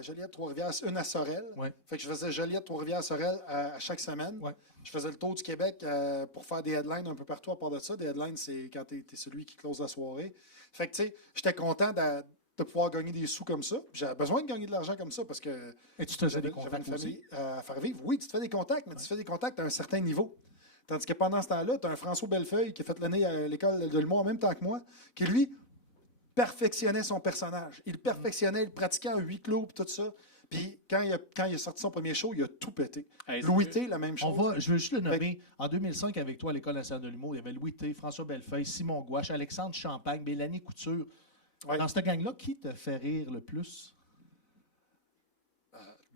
Joliette, Trois-Rivières, une à Sorel. Ouais. Fait que je faisais Joliette, Trois-Rivières, Sorel à chaque semaine. Ouais. Je faisais le tour du Québec pour faire des headlines un peu partout à part de ça. Des headlines, c'est quand tu es celui qui close la soirée. Fait que, tu sais, j'étais content de pouvoir gagner des sous comme ça. Puis j'avais besoin de gagner de l'argent comme ça parce que Et tu te faisais j'avais des j'avais contacts une aussi. famille à faire vivre. Oui, tu te fais des contacts, mais tu te fais des contacts à un certain niveau. Tandis que pendant ce temps-là, tu as un François Bellefeuille qui a fait l'année à l'école de l'humour en même temps que moi, qui, lui, perfectionnait son personnage. Il perfectionnait, il pratiquait en huis clos et tout ça. Puis quand il a sorti son premier show, il a tout pété. Hey, Louis T, la même chose. Je veux juste le nommer. En 2005, avec toi à l'École nationale de l'humour, il y avait Louis T, François Bellefeuille, Simon Gouache, Alexandre Champagne, Mélanie Couture. Ouais. Dans cette gang-là, qui te fait rire le plus?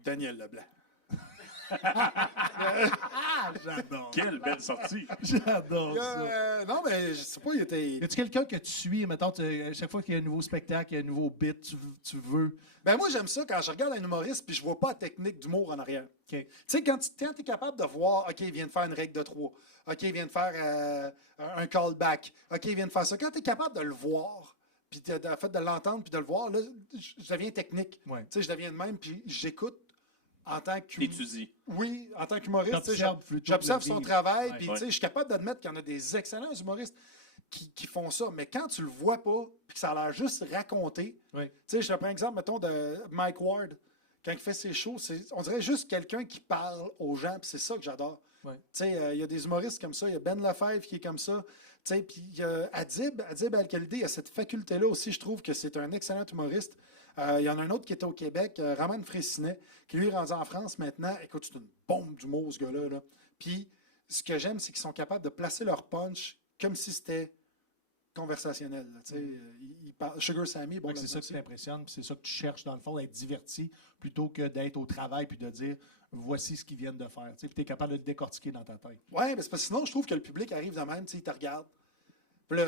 Daniel Leblanc. J'adore. Quelle belle sortie! J'adore ça. Non, mais je sais pas, il était. Y a-tu quelqu'un que tu suis, mettons, à chaque fois qu'il y a un nouveau spectacle, il y a un nouveau bit, tu veux. Ben moi, j'aime ça quand je regarde un humoriste puis je vois pas la technique d'humour en arrière. OK. Tu sais, quand tu es capable de voir, OK, il vient de faire une règle de 3. OK, il vient de faire un callback. OK, il vient de faire ça. Quand tu es capable de le voir, puis de l'entendre, puis de le voir, là, je deviens technique. Ouais. Tu sais, je deviens de même, puis j'écoute en tant que... Étudie. Oui, en tant qu'humoriste, tu sais, T'observes plutôt j'observe que son le vivre. travail, Ouais. puis tu sais, je suis capable d'admettre qu'il y en a des excellents humoristes qui font ça. Mais quand tu le vois pas, puis que ça a l'air juste raconté, Oui. tu sais, je te prends un exemple, mettons, de Mike Ward. Quand il fait ses shows, on dirait juste quelqu'un qui parle aux gens, puis c'est ça que j'adore. Ouais. Tu sais, il y a des humoristes comme ça. Il y a Ben Lefebvre qui est comme ça. Tu sais, puis il y a Adib Al-Khalidi a cette faculté-là aussi. Je trouve que c'est un excellent humoriste. Il y en a un autre qui était au Québec, Roman Frécinet, qui lui est rendu en France maintenant. Écoute, c'est une bombe d'humour, ce gars-là. Là. Puis, ce que j'aime, c'est qu'ils sont capables de placer leur punch comme si c'était conversationnel. Là, tu sais. Il parle, Sugar Sammy, bon, Fait que c'est ça qui t'impressionne, puis c'est ça que tu cherches, dans le fond, d'être diverti, plutôt que d'être au travail puis de dire voici ce qu'ils viennent de faire. Puis tu es capable de le décortiquer dans ta tête. Ouais, mais c'est parce que sinon, je trouve que le public arrive de même, tu sais, il te regarde. Puis là,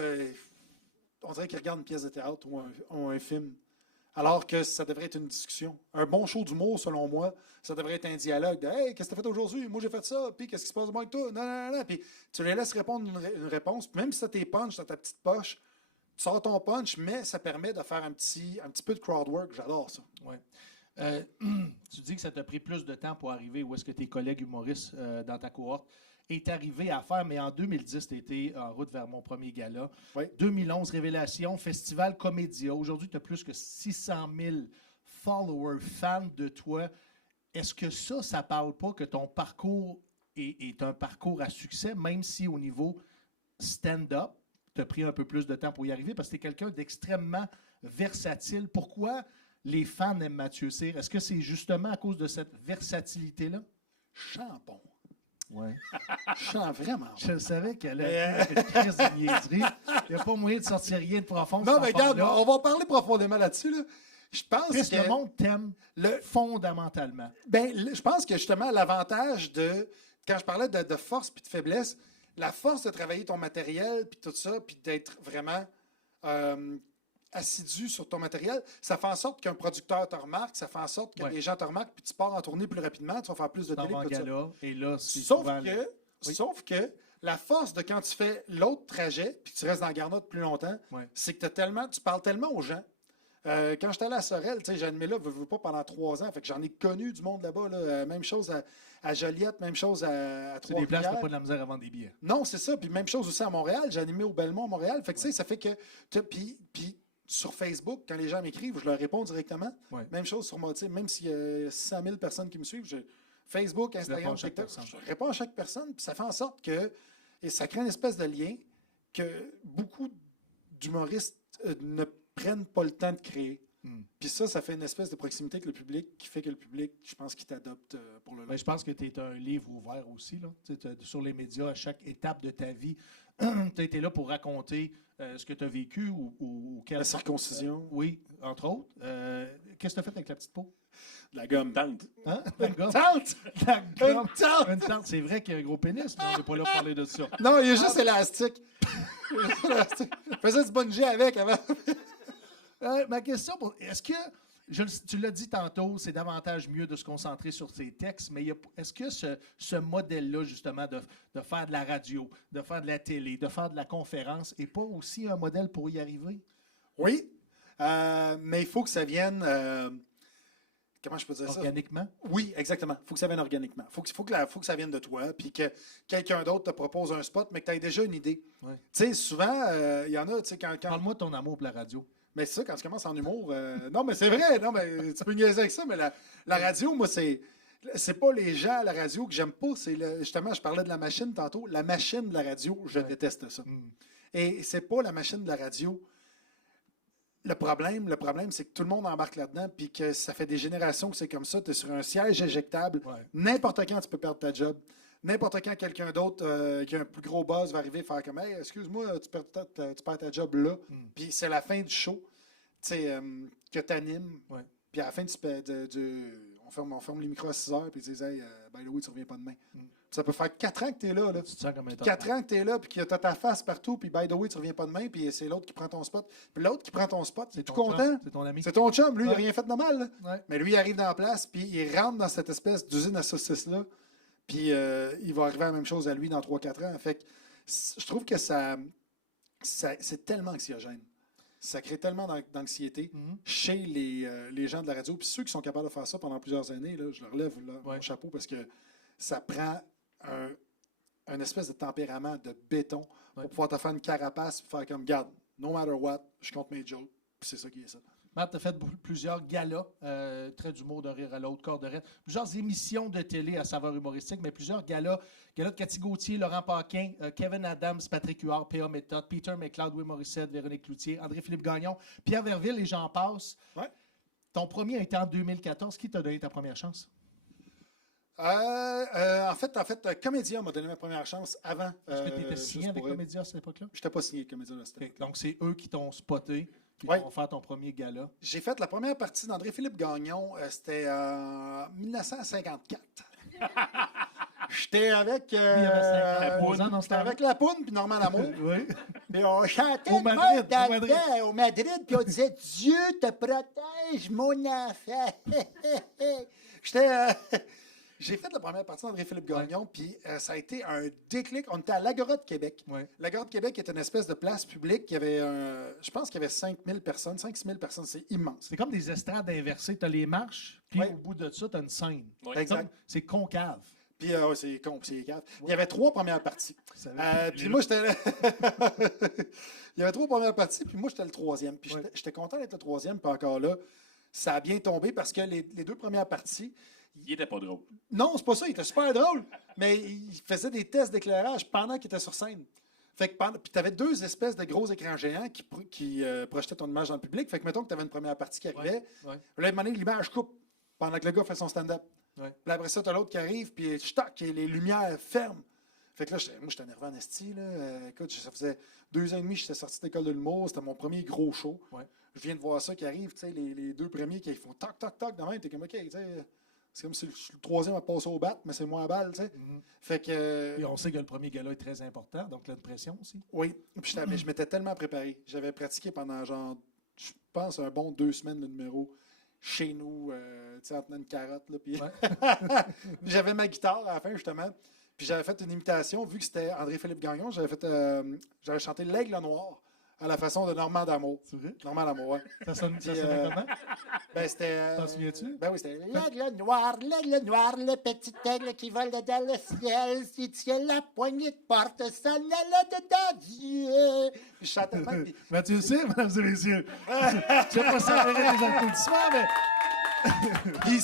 on dirait qu'il regarde une pièce de théâtre ou un film. Alors que ça devrait être une discussion. Un bon show d'humour, selon moi, ça devrait être un dialogue de Hey, qu'est-ce que tu as fait aujourd'hui? Moi, j'ai fait ça. Puis, qu'est-ce qui se passe de moi avec toi? Non, non, non, non. Puis, tu les laisses répondre une réponse. Puis même si tu as tes punch dans ta petite poche, tu sors ton punch, mais ça permet de faire un petit peu de crowd work. J'adore ça. Ouais. Tu dis que ça t'a pris plus de temps pour arriver où est-ce que tes collègues humoristes dans ta cohorte est arrivé à faire, mais en 2010, tu étais en route vers mon premier gala. Oui. 2011, Révélation, Festival Comédia. Aujourd'hui, tu as plus que 600 000 followers, fans de toi. Est-ce que ça parle pas que ton parcours est un parcours à succès, même si au niveau stand-up, tu as pris un peu plus de temps pour y arriver, parce que tu es quelqu'un d'extrêmement versatile. Pourquoi les fans aiment Mathieu Cyr? Est-ce que c'est justement à cause de cette versatilité-là? Chambon. Oui. Je sens vraiment bon. Je savais qu'elle allait être une crise de niaiserie. Il n'y a pas moyen de sortir rien de profond. Non, mais regarde, on va parler profondément là-dessus. Là. Je pense Chris, que le monde t'aime fondamentalement. je pense que justement, l'avantage de. Quand je parlais de force puis de faiblesse, la force de travailler ton matériel puis tout ça, puis d'être vraiment assidu sur ton matériel, ça fait en sorte qu'un producteur te remarque, ça fait en sorte que les gens te remarquent, puis tu pars en tournée plus rapidement, tu vas faire plus de télé. Et là, c'est Sauf que la force de quand tu fais l'autre trajet, puis que tu restes dans la Garnotte plus longtemps, c'est que tu parles tellement aux gens. Quand j'étais allé à Sorel, j'ai animé là, veux pas, pendant 3 ans, fait que j'en ai connu du monde là-bas. Là. Même chose à Joliette, même chose à c'est des places, Trois-Rivières. t'as pas de la misère à vendre des billets. Non, c'est ça. Puis même chose aussi à Montréal. J'ai animé au Belmont à Montréal. Fait que, tu sais, ça fait que. Puis sur Facebook, quand les gens m'écrivent, je leur réponds directement. Ouais. Même chose sur moi. Même s'il y a 600 000 personnes qui me suivent, Facebook, Instagram, TikTok, je réponds à chaque personne. Puis ça fait en sorte que. Et ça crée une espèce de lien que beaucoup d'humoristes ne prennent pas le temps de créer. Puis ça fait une espèce de proximité avec le public qui fait que le public, je pense, qu'il t'adopte pour le long. Ben, je pense que tu es un livre ouvert aussi. Là. Sur les médias, à chaque étape de ta vie, tu as été là pour raconter ce que tu as vécu ou La circoncision. Oui, entre autres. Qu'est-ce que tu as fait avec la petite peau? De la gomme. Tente. Hein? La gomme. Tente! La gomme. Une tente! Une tente. C'est vrai qu'il y a un gros pénis, mais on n'est pas là pour parler de ça. Non, il est juste élastique. Faisais du bungee avec avant. Ma question, est-ce que, tu l'as dit tantôt, c'est davantage mieux de se concentrer sur ses textes, mais est-ce que ce modèle-là, justement, de faire de la radio, de faire de la télé, de faire de la conférence, n'est pas aussi un modèle pour y arriver? Oui, mais il faut que ça vienne... comment je peux dire ça? Organiquement? Oui, exactement. Il faut que ça vienne organiquement. Il faut que ça vienne de toi, puis que quelqu'un d'autre te propose un spot, mais que tu aies déjà une idée. Ouais. Tu sais, souvent, il y en a, tu sais, quand... Parle-moi de ton amour pour la radio. Mais c'est ça, quand tu commences en humour... non, mais c'est vrai, non, mais tu peux niaiser avec ça, mais la radio, moi, c'est pas les gens à la radio que j'aime pas, c'est justement, je parlais de la machine tantôt, la machine de la radio, je déteste ça. Et c'est pas la machine de la radio. Le problème, c'est que tout le monde embarque là-dedans, puis que ça fait des générations que c'est comme ça. Tu es sur un siège éjectable. Ouais. N'importe quand, tu peux perdre ta job. N'importe quand, quelqu'un d'autre qui a un plus gros buzz va arriver et faire comme Hey, excuse-moi, tu perds ta job là. Puis c'est la fin du show que tu animes. Ouais. Puis à la fin, on ferme les micros à 6 heures, puis ils disent, hey, by the way, tu reviens pas demain. Ça peut faire 4 ans que tu es là. Tu te sens comme un 4 ans que tu es là, puis que tu as ta face partout, puis by the way, tu reviens pas demain, puis c'est l'autre qui prend ton spot. Puis l'autre qui prend ton spot, c'est tout content. C'est ton ami. C'est ton chum, lui, il Ouais. n'a rien fait de mal. Là. Ouais. Mais lui, il arrive dans la place, puis il rentre dans cette espèce d'usine à saucisses-là, puis il va arriver à la même chose à lui dans 3-4 ans. Fait que je trouve que ça c'est tellement anxiogène. Ça crée tellement d'anxiété chez les gens de la radio. Puis ceux qui sont capables de faire ça pendant plusieurs années, là, je leur lève mon chapeau parce que ça prend un espèce de tempérament de béton pour pouvoir te faire une carapace et faire comme, garde, no matter what, je compte mes jokes. Puis c'est ça qui est ça. Matt, tu as fait plusieurs galas, Trait d'humour de rire à l'autre, corps de raide, plusieurs émissions de télé à saveur humoristique, mais plusieurs galas de Cathy Gauthier, Laurent Paquin, Kevin Adams, Patrick Huard, P.A. Méthode, Peter McLeod, Louis Morissette, Véronique Cloutier, André-Philippe Gagnon, Pierre Verville et j'en passe. Ouais. Ton premier a été en 2014. Qui t'a donné ta première chance? En fait, Comédia m'a donné ma première chance avant. Est-ce que tu étais Juste signé avec pour eux. Comédia à cette époque-là? Je n'étais pas signé avec Comédia à cette époque. Donc, c'est eux qui t'ont spoté, qui Ouais. t'ont fait ton premier gala. J'ai fait la première partie d'André-Philippe Gagnon, c'était en 1954. J'étais avec, il avait 53 ans dans ce j'étais temps-là. avec La Poune puis Normand Lamour. Oui. Puis on chantait Au Madrid, de même au Madrid. là-dedans, au Madrid, puis on disait « Dieu te protège, mon enfant! » J'ai fait la première partie d'André-Philippe Gagnon, puis ça a été un déclic. On était à l'Agora de Québec. Ouais. L'Agora de Québec est une espèce de place publique qui avait, je pense qu'il y avait 5000 personnes, 5-6 000 personnes. C'est immense. C'est comme des estrades inversées. Tu as les marches, puis Ouais. au bout de ça, tu as une scène. Ouais. Exact. C'est concave. Puis ouais, c'est con, puis c'est cave. Il y avait 3 premières parties. Ça va. Puis moi, j'étais. Il y avait 3 premières parties, puis moi, j'étais le 3e. Puis Ouais. j'étais content d'être le 3e, puis encore là, ça a bien tombé parce que les 2 premières parties. Il était pas drôle. Non, c'est pas ça, il était super drôle, mais il faisait des tests d'éclairage pendant qu'il était sur scène. Fait que puis tu avais 2 espèces de gros écrans géants qui projetaient ton image dans le public. Fait que mettons que tu avais une première partie qui arrivait. Ouais. Là, à un moment donné, l'image coupe pendant que le gars fait son stand-up. Ouais. Puis après ça, tu as l'autre qui arrive, puis stock, et les lumières ferment. Fait que là, j'étais énervé en esti. Écoute, ça faisait 2 ans et demi que j'étais sorti d'école de l'humour. C'était mon premier gros show. Ouais. Je viens de voir ça qui arrive, tu sais, les 2 premiers qui font toc, toc, toc. De même, t'es comme, OK, tu sais, c'est comme si le 3e a passé au bat, mais c'est moi à balle, tu sais. Fait que. Et on sait que le premier gala est très important, donc là, une pression aussi. Oui, puis mais je m'étais tellement préparé. J'avais pratiqué pendant, genre, je pense, un bon 2 semaines le numéro chez nous, tu sais, en tenant une carotte, là. Puis puis j'avais ma guitare à la fin, justement. Puis j'avais fait une imitation, vu que c'était André-Philippe Gagnon, j'avais chanté L'Aigle Noir à la façon de Normand d'Amour. C'est vrai? Normand d'Amour, ouais. Ça sonne Puis, comment? Ben, c'était. T'en souviens-tu? Ben oui, c'était l'aigle noir, le petit aigle qui vole dans le ciel. Si tu as la poignée de porte, ça n'allait dedans Dieu. Puis je chantais le même, puis Mathieu C, mesdames et messieurs. Je sais pas si ça mérite des applaudissements, mais. Puis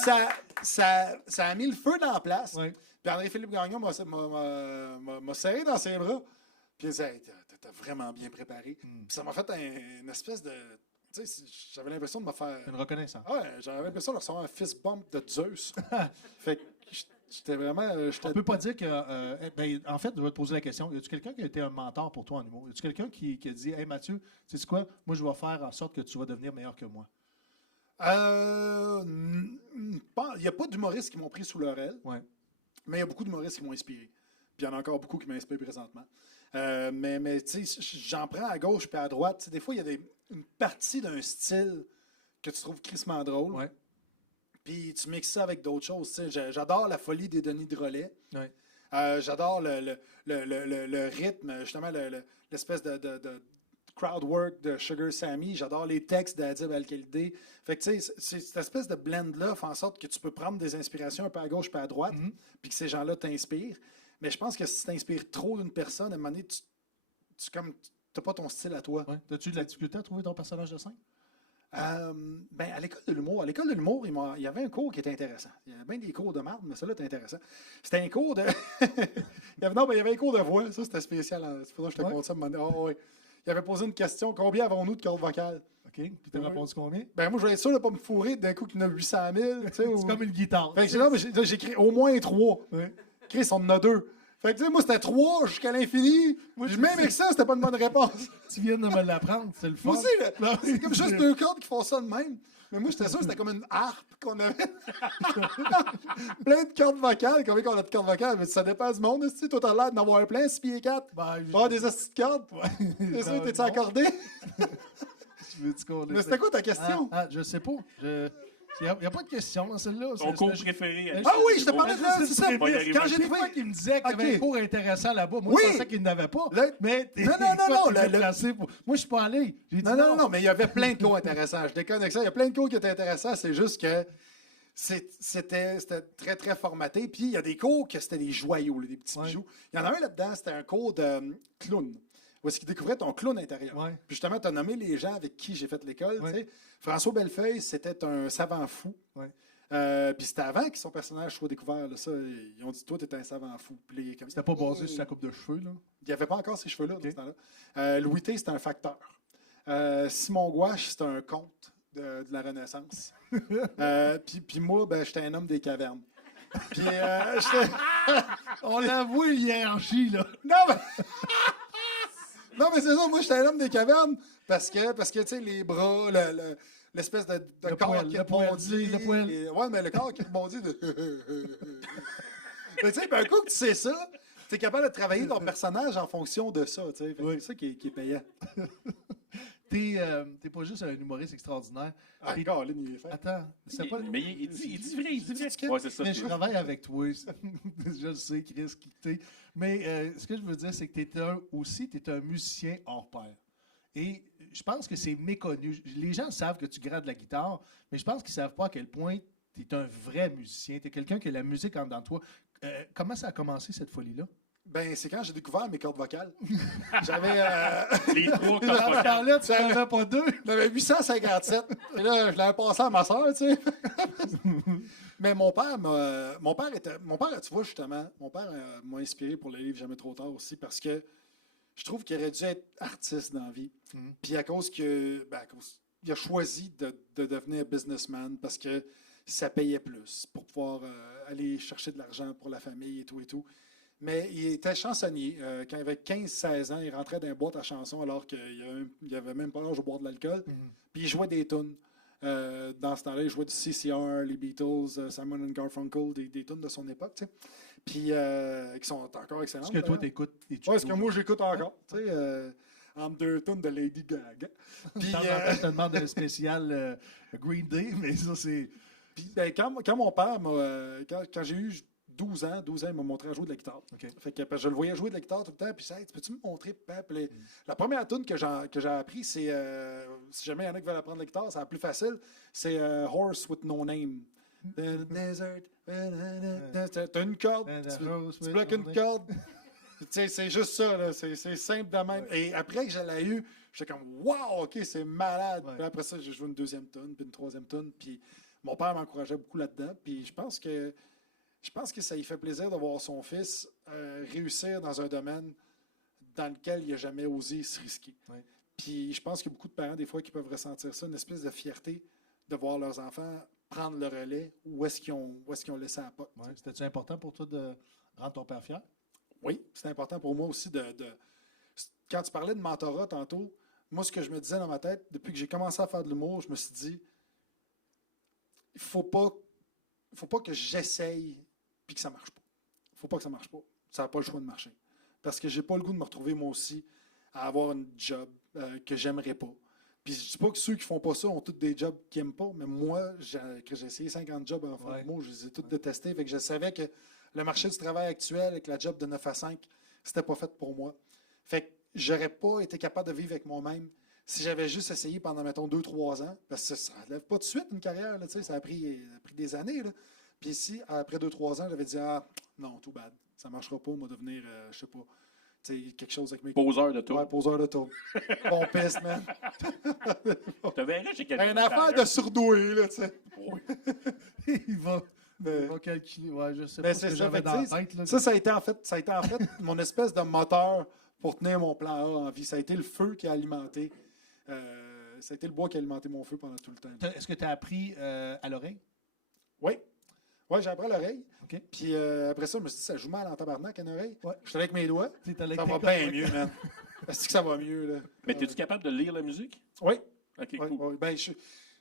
ça a mis le feu dans la place. Ouais. Puis André-Philippe Gagnon m'a serré dans ses bras. Puis il disait, hey, t'as vraiment bien préparé. Puis ça m'a fait une espèce de. Tu sais, j'avais l'impression de me faire. Une reconnaissance. Ouais, j'avais l'impression de recevoir un fist bump de Zeus. Fait que j'étais vraiment. On peut pas dire que. Ben, en fait, je vais te poser la question. Y a-tu quelqu'un qui a été un mentor pour toi en humour? Y a-tu quelqu'un qui a dit, hey Mathieu, tu sais quoi? Moi, je vais faire en sorte que tu vas devenir meilleur que moi. Il n'y a pas d'humoristes qui m'ont pris sous leur aile, Ouais. mais il y a beaucoup d'humoristes qui m'ont inspiré. Puis il y en a encore beaucoup qui m'inspirent présentement. Mais tu sais, j'en prends à gauche puis à droite. T'sais, des fois, il y a une partie d'un style que tu trouves crissement drôle. Ouais. Puis tu mixes ça avec d'autres choses. J'adore la folie des Denis Drolet. Ouais. J'adore le rythme, justement, l'espèce de crowd work de Sugar Sammy. J'adore les textes d'Adib Al-Khalidé. Fait que, tu sais, cette espèce de blend-là fait en sorte que tu peux prendre des inspirations un peu à gauche et à droite, puis que ces gens-là t'inspirent. Mais je pense que si tu t'inspires trop d'une personne, à un moment donné, tu n'as pas ton style à toi. Ouais. As-tu de la difficulté à trouver ton personnage de scène? Ben, à l'école de l'humour, il y avait un cours qui était intéressant. Il y avait bien des cours de marde, mais celui-là était intéressant. C'était un cours de. il y avait un cours de voix, ça c'était spécial. C'est pour ça que je te compte ça. Ouais. Il avait posé une question, combien avons-nous de cordes vocales? OK. Puis tu as répondu combien? Ben, moi, je vais être sûr de ne pas me fourrer d'un coup qu'il y en a 800 000. C'est comme une guitare. Fait que j'ai écrit au moins 3. Ouais. Chris, on en a 2. Fait que, tu sais, moi, c'était 3 jusqu'à l'infini. Moi, je Même sais. avec ça, c'était pas une bonne réponse. Tu viens de me l'apprendre, c'est le fun. Moi aussi, là, c'est comme juste 2 cordes qui font ça de même. Mais moi, j'étais sûr que c'était comme une harpe qu'on avait. Plein de cordes vocales. Combien qu'on a de cordes vocales? Mais ça dépend du monde. Tu sais, toi, t'as l'air d'en avoir plein, 6 pieds 4. Ben, Avoir des hosties de cordes. C'est ça, t'es-tu accordé? Mais c'était quoi ta question? Je sais pas. Il n'y a pas de question dans celle-là. Ton cours préféré. Ah Ah oui, je te parlais de ça, c'est ça. On va y arriver. Quand j'ai J'ai trouvé. fois qu'il me disait qu'il y avait Ok. un cours intéressant là-bas. Moi, Oui. je pensais qu'il n'avait pas. Le- Mais Non, Moi, je suis pas allé. J'ai dit Non, mais il y avait plein de cours intéressants. Je déconne avec ça. Il y a plein de cours qui étaient intéressants. C'est juste que c'était très, très formaté. Puis il y a des cours que c'était des joyaux, là, des petits Ouais. bijoux. Il y en a un là-dedans, c'était un cours de clown. Où est-ce qu'il découvrait ton clown intérieur. Ouais. Puis justement, tu as nommé les gens avec qui j'ai fait l'école. Ouais. tu sais. François Bellefeuille, c'était un savant fou. Ouais. Puis c'était avant que son personnage soit découvert. Là, ça, ils ont dit, toi, t'es un savant fou. Puis là, il est comme- C'était pas basé sur sa coupe de cheveux, là. Il n'y avait pas encore ces cheveux-là dans Ok. ce temps-là. Louis T, c'était un facteur. Simon Gouache, c'était un comte de la Renaissance. Puis moi, ben, j'étais un homme des cavernes. Puis j'étais... On l'avoue, une hiérarchie, là. Non, mais... non, mais c'est ça, moi, j'étais un homme des cavernes parce que tu sais, les bras, l'espèce de Le corps poil, qui le poil, rebondit. le poil. Ouais, mais le corps qui rebondit de... Mais tu sais, ben, un coup que tu sais ça, tu es capable de travailler ton personnage en fonction de ça, tu sais. Fait que Oui. C'est ça qui est payant. T'es pas juste un humoriste extraordinaire. Ah, T'es- Colin, il est fait. Attends, c'est pas... Mais il dit vrai, il dit vrai. Tu dis Ouais, c'est ça. Mais je travaille avec toi. Je le sais, Chris. Mais ce que je veux dire, c'est que tu es un musicien hors pair. Et je pense que c'est méconnu. Les gens savent que tu grades la guitare, mais je pense qu'ils ne savent pas à quel point tu es un vrai musicien. Tu es quelqu'un qui a la musique en dedans de toi. Comment ça a commencé, cette folie-là? Ben, c'est quand j'ai découvert mes cordes vocales. J'avais Les trois Dans ce cordes temps-là, tu n'en avais pas deux. j'en avais 857. Et là, je l'avais passé à ma soeur, tu sais. Mais mon père, tu vois, justement, mon père m'a inspiré pour le livre Jamais trop tard aussi parce que je trouve qu'il aurait dû être artiste dans la vie. Puis à cause que, il a choisi de devenir businessman parce que ça payait plus pour pouvoir aller chercher de l'argent pour la famille et tout et tout. Mais il était chansonnier. Quand il avait 15-16 ans, il rentrait dans une boîte à chansons alors qu'il n'avait même pas l'âge de boire de l'alcool. Puis il jouait des tunes. Dans ce temps-là, il jouait du CCR, les Beatles, Simon and Garfunkel, des tunes de son époque, tu sais. Puis qui sont encore excellentes. Est-ce que toi, d'ailleurs. t'écoutes des Ouais, ce que moi, j'écoute encore. Tu sais, entre 2 tunes de Lady Gaga. Puis, De temps en temps, je te demande un spécial Green Day, mais ça, c'est... puis, ben, quand mon père m'a. Quand j'ai eu 12 ans, il m'a montré à jouer de la guitare. OK. Fait que, parce que je le voyais jouer de la guitare tout le temps. Puis, ça, hey, peux-tu me montrer, papa? Puis la première tune que j'ai appris, c'est. Si jamais il y en a qui veulent apprendre la guitare, c'est la plus facile. C'est Horse with No Name. The desert. T'as une corde. Tu bloques une corde. Tu sais, c'est juste ça, là. C'est simple de même. Et après que je l'ai eu, j'étais comme, wow, OK, c'est malade. Ouais. Puis après ça, j'ai joué une deuxième tonne, puis une troisième tonne. Puis mon père m'encourageait beaucoup là-dedans. Puis je pense que ça lui fait plaisir de voir son fils réussir dans un domaine dans lequel il n'a jamais osé se risquer. Ouais. Puis je pense qu'il y a beaucoup de parents, des fois, qui peuvent ressentir ça, une espèce de fierté de voir leurs enfants prendre le relais où est-ce qu'ils ont laissé la pote. Ouais. C'était-tu important pour toi de rendre ton père fier? Oui, c'est important pour moi aussi Quand tu parlais de mentorat tantôt, moi, ce que je me disais dans ma tête, depuis que j'ai commencé à faire de l'humour, je me suis dit, il faut pas que j'essaye puis que ça marche pas. Il faut pas que ça marche pas. Ça n'a pas le choix de marcher. Parce que j'ai pas le goût de me retrouver, moi aussi, à avoir une job que j'aimerais pas. Puis je dis pas que ceux qui font pas ça ont tous des jobs qu'ils n'aiment pas, mais moi, que j'ai essayé 50 jobs en faire de l'humour, je les ai tous détestés. Fait que je savais que le marché du travail actuel, avec la job de 9 à 5, c'était pas fait pour moi. Fait que j'aurais pas été capable de vivre avec moi-même si j'avais juste essayé pendant, mettons, 2-3 ans. Parce que ça ne lève pas tout de suite une carrière, là, ça a pris des années. Là. Puis ici, après 2-3 ans, j'avais dit, non, too bad. Ça marchera pas, moi, devenir, je sais pas, quelque chose avec mes... Poseur de tout. Ouais, poseur de tour. Bon piste, man. Tu verrais chez quelqu'un. Une affaire de surdoué, là, tu sais. Oui. Il va Mais- calculer. Ouais, je sais Mais pas ce c'est que ça, j'avais fait que, dans la tu sais, tête. Là. ça a été en fait mon espèce de moteur pour tenir mon plan A en vie. Ça a été le feu qui a alimenté. Ça a été le bois qui a alimenté mon feu pendant tout le temps. Est-ce que tu as appris à l'oreille? Oui. Ouais, j'ai appris à l'oreille. OK. Puis après ça, je me suis dit, ça joue mal en tabarnak, une oreille. Ouais. Je suis avec mes doigts. T'es allé Ça avec va tes bien cordes. mieux, man. Est-ce que ça va mieux, là? Mais es-tu capable de lire la musique? Oui. OK, Ouais, cool. ouais. Ben,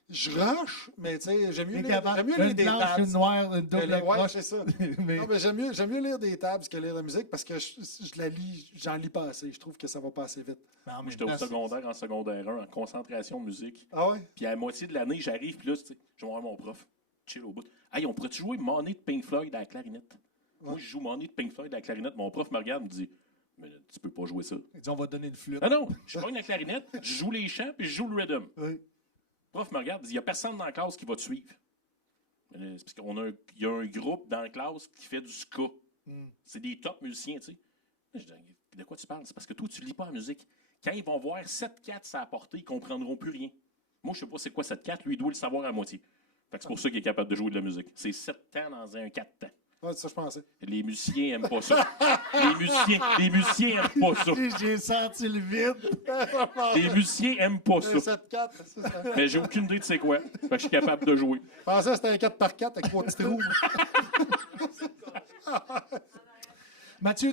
je rush, mais tu sais, j'aime mieux T'es lire, capable. j'aime mieux lire Une des blanche, tabs. une noire, une double Ouais, croche. c'est ça. Mais- Non, mais j'aime mieux lire des tabs que lire la musique parce que je la lis, j'en lis pas assez. Je trouve que ça va pas assez vite. Mais en Moi, même j'étais au temps, secondaire, en secondaire 1, en concentration musique. Ah ouais? Puis à la moitié de l'année, j'arrive, puis là, tu sais, je vais voir mon prof. Chill au bout. Hey, on pourrait-tu jouer Money de Pink Floyd à la clarinette? Ouais. Moi, je joue Money de Pink Floyd à la clarinette. Mon prof me regarde et me dit, mais tu peux pas jouer ça. il dit, on va donner une flûte. Ah non, je prends la clarinette, je joue les chants, puis je joue le rhythm. Oui. Le prof me regarde et dit, il n'y a personne dans la classe qui va te suivre. C'est parce qu'il y a un groupe dans la classe qui fait du ska. Mm. C'est des top musiciens, tu sais. Je dis, de quoi tu parles? C'est parce que toi, tu lis pas la musique. Quand ils vont voir 7-4 à portée, ils comprendront plus rien. Moi, je sais pas c'est quoi 7-4, lui, il doit le savoir à moitié. Fait que c'est pour ça qu'il est capable de jouer de la musique. C'est 7 temps dans un 4 temps. Ouais, c'est ça, je pensais. Les musiciens aiment pas ça. Les musiciens aiment pas ça. J'ai senti le vide. Les musiciens aiment pas ça. 7-4, c'est ça. Mais j'ai aucune idée de c'est quoi. Fait que je suis capable de jouer. Je pensais que c'était un 4x4 avec 3 petits trous. Mathieu,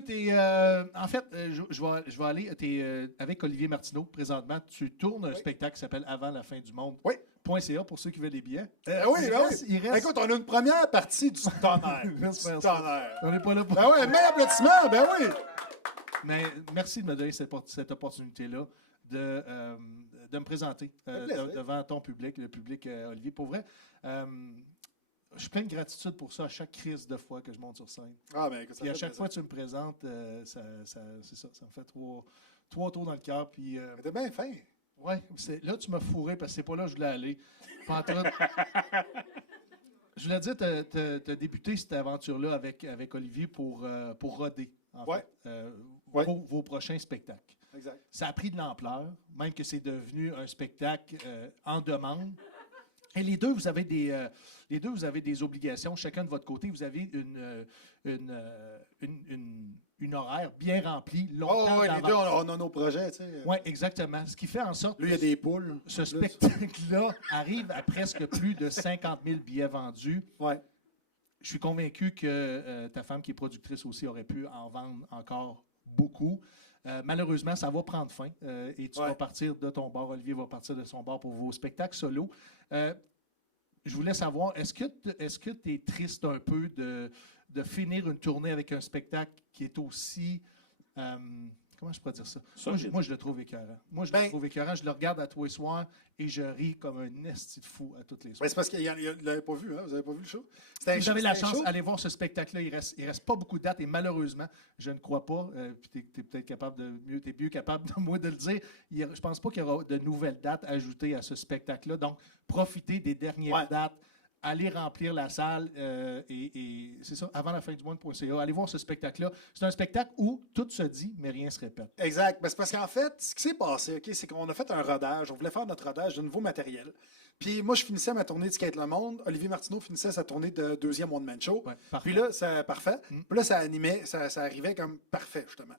en fait, je vais aller. T'es avec Olivier Martineau présentement. Tu tournes un spectacle qui s'appelle Avant la fin du monde. Oui. .ca pour ceux qui veulent des billets. Oui, il ben reste, oui. il reste- Écoute, on a une première partie du tonnerre. Il reste Du faire ça. tonnerre. On n'est pas là pour. Ben oui, meilleur applaudissement, ben oui. Mais merci de me donner cette opportunité-là de me présenter plaisir. devant ton public, le public Olivier. Pour vrai, je suis plein de gratitude pour ça à chaque crise de fois que je monte sur scène. Ah, ben écoute, ça Puis à fait chaque plaisir. fois que tu me présentes, c'est ça, ça me fait trois tours dans le cœur. Puis T'es bien fin. ouais, là tu m'as fourré parce que c'est pas là que je voulais aller. Pas en tout. Je voulais dire, tu as débuté cette aventure-là avec Olivier pour roder, en Ouais. fait, Ouais. pour vos prochains spectacles. Exact. Ça a pris de l'ampleur, même que c'est devenu un spectacle en demande. Et les deux, vous avez des obligations, chacun de votre côté. Vous avez une horaire bien remplie, longtemps Oh, oui, les d'avance. deux, on a nos projets, tu sais. Oui, exactement. Ce qui fait en sorte Lui, il y a que des poules. ce spectacle-là arrive à presque plus de 50 000 billets vendus. Ouais. Je suis convaincu que ta femme, qui est productrice aussi, aurait pu en vendre encore beaucoup. Malheureusement, ça va prendre fin et tu Ouais. vas partir de ton bar. Olivier va partir de son bar pour vos spectacles solo. Je voulais savoir, est-ce que tu es triste un peu de finir une tournée avec un spectacle qui est aussi... comment je pourrais dire ça? Moi, je le trouve écœurant. Moi, je le trouve écœurant. Je le regarde à tous les soirs et je ris comme un esti de fou à toutes les soirs. Ben, c'est parce qu'il ne l'avait pas vu, hein? Vous n'avez pas vu le show? Si vous avez la chance d'aller voir ce spectacle-là, il reste pas beaucoup de dates et malheureusement, je ne crois pas, puis tu es peut-être capable t'es mieux capable de moi de le dire, je pense pas qu'il y aura de nouvelles dates ajoutées à ce spectacle-là. Donc, profitez des dernières dates, allez remplir la salle et c'est ça, avant la fin du monde.ca. Allez voir ce spectacle-là. C'est un spectacle où tout se dit, mais rien se répète. Exact. Ben, c'est parce qu'en fait, ce qui s'est passé, OK, c'est qu'on a fait un rodage. On voulait faire notre rodage de nouveau matériel. Puis moi, je finissais ma tournée de Skate Le Monde. Olivier Martineau finissait sa tournée de deuxième One Man Show. Ouais, parfait. Puis là, c'est parfait. Puis là, ça animait, ça arrivait comme parfait, justement.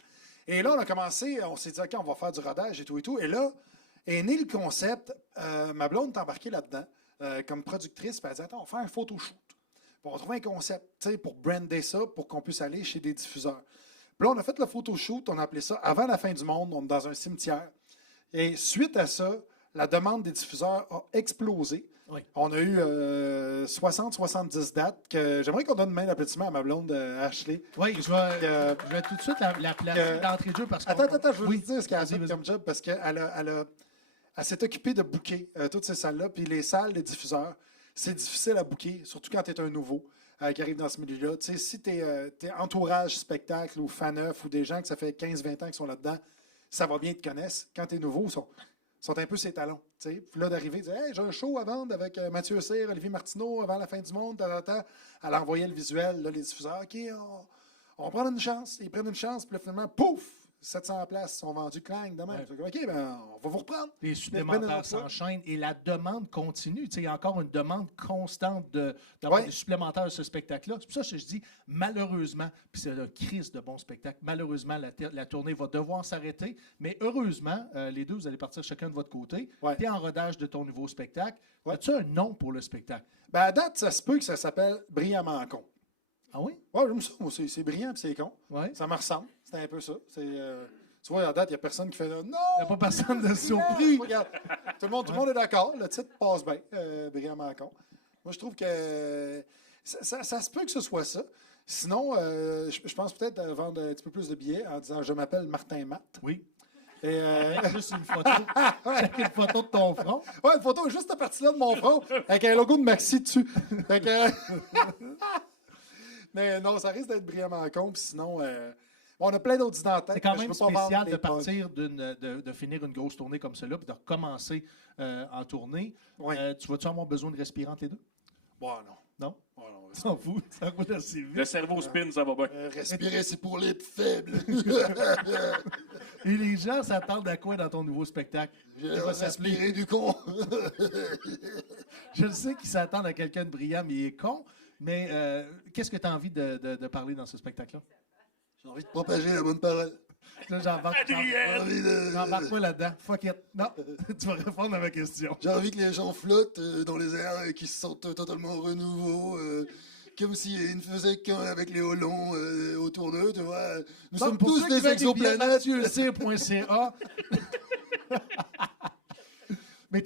Et là, on a commencé, on s'est dit, OK, on va faire du rodage et tout et tout. Et là, est né le concept. Ma blonde est embarquée là-dedans comme productrice. Puis elle dit, attends, on va faire un photoshoot. Puis on va trouver un concept, tu sais, pour brander ça, pour qu'on puisse aller chez des diffuseurs. Puis là, on a fait le photoshoot, on a appelé ça Avant la fin du monde, on est dans un cimetière. Et suite à ça, la demande des diffuseurs a explosé. Oui. On a eu 60-70 dates. J'aimerais qu'on donne main d'applaudissement à ma blonde Ashley. Oui, je vais tout de suite la placer d'entrée de jeu parce que. Attends, je veux oui. vous dire ce qu'elle a fait Vas-y. comme job parce qu'elle s'est occupée de booker toutes ces salles-là. Puis les salles des diffuseurs, c'est difficile à booker, surtout quand tu es un nouveau qui arrive dans ce milieu-là. Tu sais, si tu es entourage spectacle ou fan neuf ou des gens que ça fait 15-20 ans qui sont là-dedans, ça va bien, ils te connaissent. Quand tu es nouveau, ils sont un peu ses talons. Tu sais. Puis là, d'arriver, dire hey, j'ai un show à vendre avec Mathieu Cyr, Olivier Martineau, avant la fin du monde, elle envoyait le visuel, là, les diffuseurs. OK, on prend une chance. Ils prennent une chance, puis là, finalement, pouf! 700 places sont vendues, clang, demain. Ouais. OK, ben, on va vous reprendre. Les supplémentaires s'enchaînent et la demande continue. Il y a encore une demande constante d'avoir des supplémentaires de ce spectacle-là. C'est pour ça que je dis, malheureusement, puis c'est une crise de bon spectacle, malheureusement, la tournée va devoir s'arrêter. Mais heureusement, les deux, vous allez partir chacun de votre côté. Ouais. Tu es en rodage de ton nouveau spectacle. Ouais. As-tu un nom pour le spectacle? Ben, à date, ça se peut que ça s'appelle Brillamment con. Ah oui? Ouais, j'aime ça. Moi, c'est brillant et c'est con. Ouais. Ça me ressemble. C'est un peu ça. Tu vois, à date, il n'y a personne qui fait là. Non! Il n'y a pas personne de surpris. Regarde, tout le monde est d'accord. Le titre passe bien. Brillamment con. Moi, je trouve que ça se peut que ce soit ça. Sinon, je pense peut-être vendre un petit peu plus de billets en disant je m'appelle Martin Matt. Oui. Et, Juste une photo. Check une photo de ton front. ouais, une photo juste à partie là de mon front avec un logo de Maxi dessus. Fait que, mais non, ça risque d'être brillamment con. Puis sinon, on a plein d'autres idées en tête. C'est quand mais je même peux pas vendre spécial de les pods. partir de finir une grosse tournée comme celle-là puis de recommencer en tournée. Ouais. Tu vas-tu avoir besoin de respirer entre les deux? Bon, non. Non? Bon, non. S'en fout. Ça roule assez Le vite. cerveau spin, ça va bien. Respirer, c'est pour les faibles. Et les gens s'attendent à quoi dans ton nouveau spectacle? Je Il va s'appeler- respirer du con. Je le sais qu'ils s'attendent à quelqu'un de brillant, mais il est con. Mais qu'est-ce que tu as envie de parler dans ce spectacle-là? J'ai envie de propager la bonne parole. Là, j'embarque J'ai envie pas là-dedans. Fuck it. Non, tu vas répondre à ma question. J'ai envie que les gens flottent dans les airs et qu'ils se sentent totalement renouveau. Comme s'ils ne faisaient qu'un avec les Hollons autour d'eux, tu vois. Nous sommes Pour tous ceux qui des veulent exoplanètes. mathieucyr.ca. Mais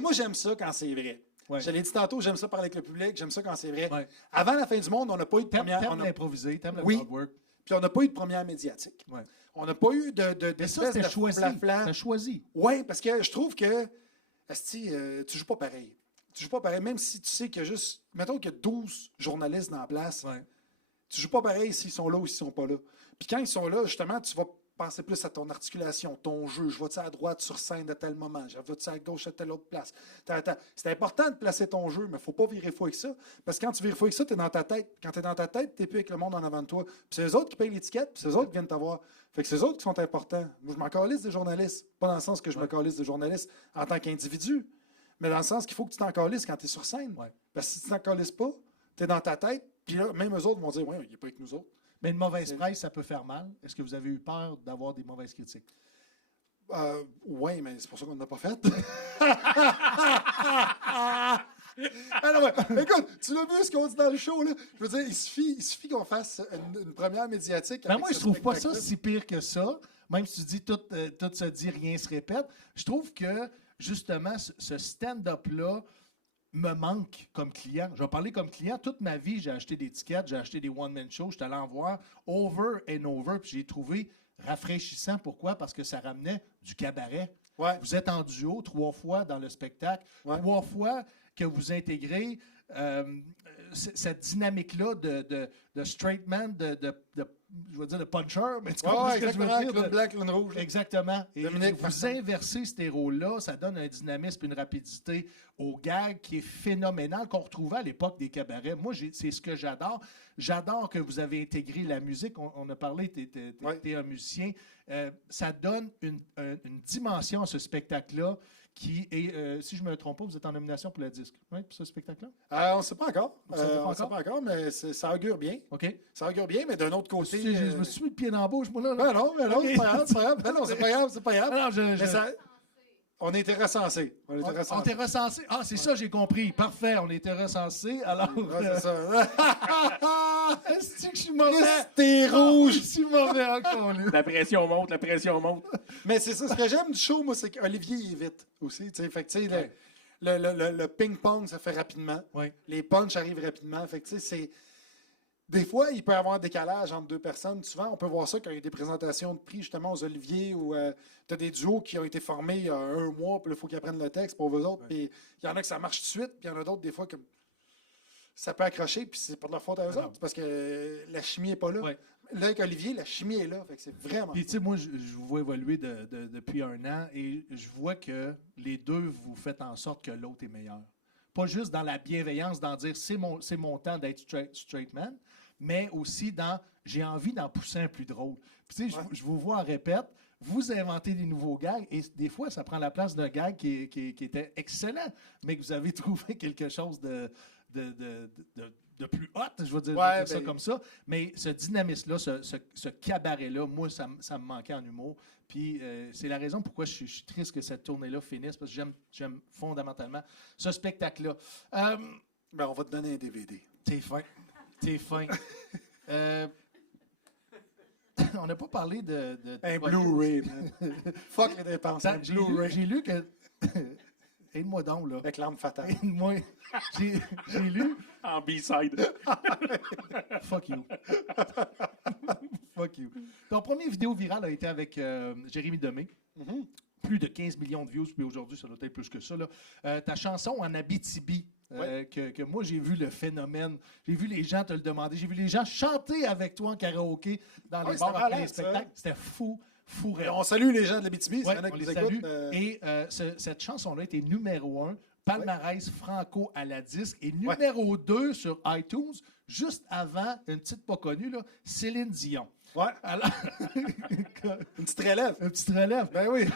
Moi, j'aime ça quand c'est vrai. Ouais. Je l'ai dit tantôt, j'aime ça parler avec le public, j'aime ça quand c'est vrai. Ouais. Avant la fin du monde, on n'a pas eu de première. T'aimes l'improviser, t'aimes le Oui. crowd work. Puis on n'a pas eu de première médiatique. Ouais. On n'a pas eu Mais ça, d'espèce c'était de choisi. flafla. T'as choisi. Oui, parce que je trouve que, asti, tu joues pas pareil. Tu joues pas pareil, même si tu sais qu'il y a juste, mettons qu'il y a 12 journalistes dans la place, Ouais. tu joues pas pareil s'ils sont là ou s'ils sont pas là. Puis quand ils sont là, justement, tu vas penser plus à ton articulation, ton jeu. Je vais-tu à droite sur scène à tel moment? Je vais-tu à gauche à telle autre place? C'est important de placer ton jeu, mais il ne faut pas virer fou avec ça. Parce que quand tu vires fou avec ça, tu es dans ta tête. Quand tu es dans ta tête, tu n'es plus avec le monde en avant de toi. Puis c'est eux autres qui payent l'étiquette, puis c'est eux autres qui viennent t'avoir. Fait que c'est eux autres qui sont importants. Moi, je m'en calisse des journalistes. Pas dans le sens que je me calisse des journalistes en tant qu'individu, mais dans le sens qu'il faut que tu t'en calisses quand tu es sur scène. Ouais. Parce que si tu t'en calisses pas, tu es dans ta tête, puis là, même eux autres vont dire, ouais, il n'est pas avec nous autres. Mais une mauvaise presse, ça peut faire mal. Est-ce que vous avez eu peur d'avoir des mauvaises critiques? Oui, mais c'est pour ça qu'on ne l'a pas fait. Alors, ouais. Écoute, tu l'as vu ce qu'on dit dans le show, là? Je veux dire, il suffit qu'on fasse une première médiatique. Ben avec moi, ce je trouve pas ça spectacle-là. si pire que ça. Même si tu dis tout se dit, rien se répète. Je trouve que, justement, ce stand-up-là me manque comme client. Je vais parler comme client. Toute ma vie, j'ai acheté des tickets, j'ai acheté des one-man shows. J'étais allé en voir over and over, puis j'ai trouvé rafraîchissant. Pourquoi? Parce que ça ramenait du cabaret. Ouais. Vous êtes en duo 3 fois dans le spectacle. Ouais. 3 fois que vous intégrez cette dynamique-là de straight man, je vais dire de puncher, mais tu comprends Ouais, ce que je veux exactement, dire? clown blanc, clown rouge. Exactement. Et Dominique vous Farfan. inversez ces rôles-là, ça donne un dynamisme, une rapidité au gag qui est phénoménal, qu'on retrouvait à l'époque des cabarets. Moi, c'est ce que j'adore. J'adore que vous avez intégré la musique. On a parlé, tu es un musicien. Ça donne une dimension à ce spectacle-là qui est, si je ne me trompe pas, vous êtes en nomination pour le disque, oui, pour ce spectacle-là? On ne sait pas encore. Vous savez pas On ne sait pas encore, mais ça augure bien. OK. Ça augure bien, mais d'un autre côté. Je me suis mis le pied dans la bouche, moi, là. Ben non, Ok. c'est pas grave, c'est pas grave. Ben non, c'est pas grave, c'est pas grave. Ah non, Mais on était recensés. On était on recensés. était recensé. Ah, c'est ça, j'ai compris. Parfait, on était recensé. Alors, Ouais, c'est ça. est-ce que je suis mauvais? T'es rouge! Je suis mauvais encore, là. La pression monte, la pression monte. Mais c'est ça, ce que j'aime du show, moi, c'est qu'Olivier il est vite aussi. Tu sais. Fait que, tu sais, le ping-pong, ça fait rapidement. Ouais. Les punchs arrivent rapidement. Fait que, tu sais, c'est. Des fois, il peut y avoir un décalage entre deux personnes. Souvent, on peut voir ça quand il y a des présentations de prix, justement, aux Oliviers, où tu as des duos qui ont été formés il y a 1 mois, puis il faut qu'ils apprennent le texte pour eux autres. Puis il y en a que ça marche tout de suite, puis il y en a d'autres, des fois, que ça peut accrocher, puis c'est pas de leur faute à eux autres, parce que la chimie n'est pas là. Ouais. Là, avec Olivier, la chimie est là. Fait que c'est vraiment. Puis, tu sais, moi, je vous vois évoluer depuis 1 an et je vois que les deux, vous faites en sorte que l'autre est meilleur. Pas juste dans la bienveillance, dans dire c'est mon temps d'être straight man, mais aussi dans j'ai envie d'en pousser un plus drôle. Puis, tu sais, je vous vois en répète, vous inventez des nouveaux gags, et des fois, ça prend la place d'un gag qui était excellent, mais que vous avez trouvé quelque chose de plus hot, je veux dire, ça comme ça. Mais ce dynamisme-là, ce cabaret-là, moi, ça me manquait en humour. Puis c'est la raison pourquoi je suis triste que cette tournée-là finisse, parce que j'aime fondamentalement ce spectacle-là. On va te donner un DVD. T'es fin. T'es fin. On n'a pas parlé de un Blu-ray, man. Fuck les dépenses. Un Blu-ray. J'ai lu que... Aide-moi donc, là. Avec l'arme fatale. Aide-moi. J'ai lu... En B-side. Fuck you. Fuck you. Ton premier vidéo virale a été avec Jérémy Demé. Mm-hmm. Plus de 15 millions de views, puis aujourd'hui, ça doit être plus que ça. Là. Ta chanson en Abitibi, que moi, j'ai vu le phénomène. J'ai vu les gens te le demander. J'ai vu les gens chanter avec toi en karaoké dans les bars après les spectacles. C'était fou. On salue les gens de l'Abitibi, on les salue. Et cette chanson-là était numéro 1, palmarès franco à la disque, et numéro 2 sur iTunes, juste avant, une petite pas connue, là, Céline Dion. Ouais. Alors, une petite relève. Une petite relève. Ben oui.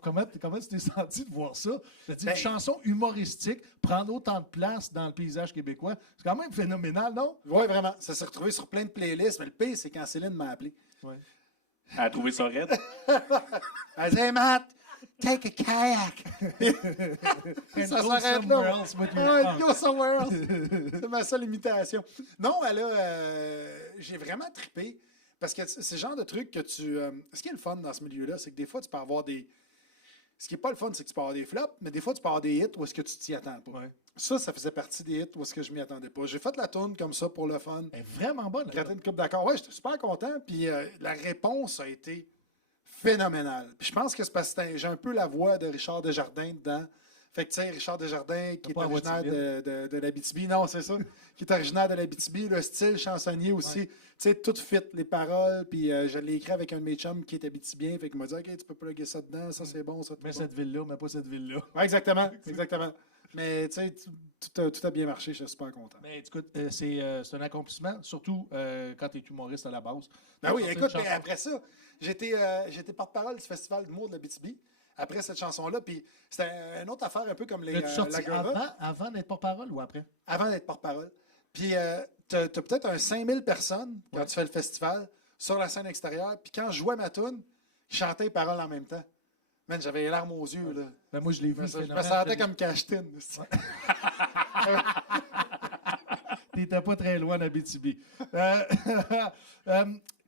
Comment tu t'es senti de voir ça? Une chanson humoristique prendre autant de place dans le paysage québécois, c'est quand même phénoménal, non? Oui, vraiment. Ça s'est retrouvé sur plein de playlists, mais le pire, c'est quand Céline m'a appelé. Ouais. Elle a trouvé ça raide. Elle dit, hey, Matt, take a kayak. Ça s'arrête là. Go somewhere else. C'est ma seule imitation. Non, elle a... j'ai vraiment trippé. Parce que c'est le genre de truc que tu... ce qui est le fun dans ce milieu-là, c'est que des fois, tu peux avoir des... Ce qui n'est pas le fun, c'est que tu peux avoir des flops, mais des fois, tu peux avoir des hits où est-ce que tu t'y attends pas. Ouais. Ça faisait partie des hits où est-ce que je m'y attendais pas. J'ai fait la tourne comme ça pour le fun. Elle est vraiment bonne. Gratté une coupe d'accord. Ouais, j'étais super content. Puis la réponse a été phénoménale. Puis je pense que c'est parce que j'ai un peu la voix de Richard Desjardins dedans. Fait que, tu sais, Richard Desjardins, qui est originaire de l'Abitibi. Non, c'est ça. Qui est originaire de l'Abitibi. Le style chansonnier aussi. Tu sais, tout fit, les paroles. Puis je l'ai écrit avec un de mes chums qui est abitibien. Fait qu'il m'a dit, OK, tu peux plugger ça dedans. Ça, c'est bon. Ça, mais cette ville-là, mais pas cette ville-là. Ouais, exactement. Exactement. Mais, tu sais, tout a bien marché. Je suis super content. Mais écoute, c'est un accomplissement, surtout quand tu es humoriste à la base. Ben oui, écoute, après ça, j'étais porte-parole du Festival d'humour de l'Abitibi. Après cette chanson-là, puis c'était une autre affaire un peu comme les la avant d'être porte-parole ou après? Avant d'être porte-parole. Puis t'as peut-être un 5000 personnes quand tu fais le festival sur la scène extérieure. Puis quand je jouais ma toune, je chantais les paroles en même temps. Man, j'avais les larmes aux yeux. Là. Ben moi, je l'ai vu. Je me sentais comme Cachetin. T'étais pas très loin d'Abitibi.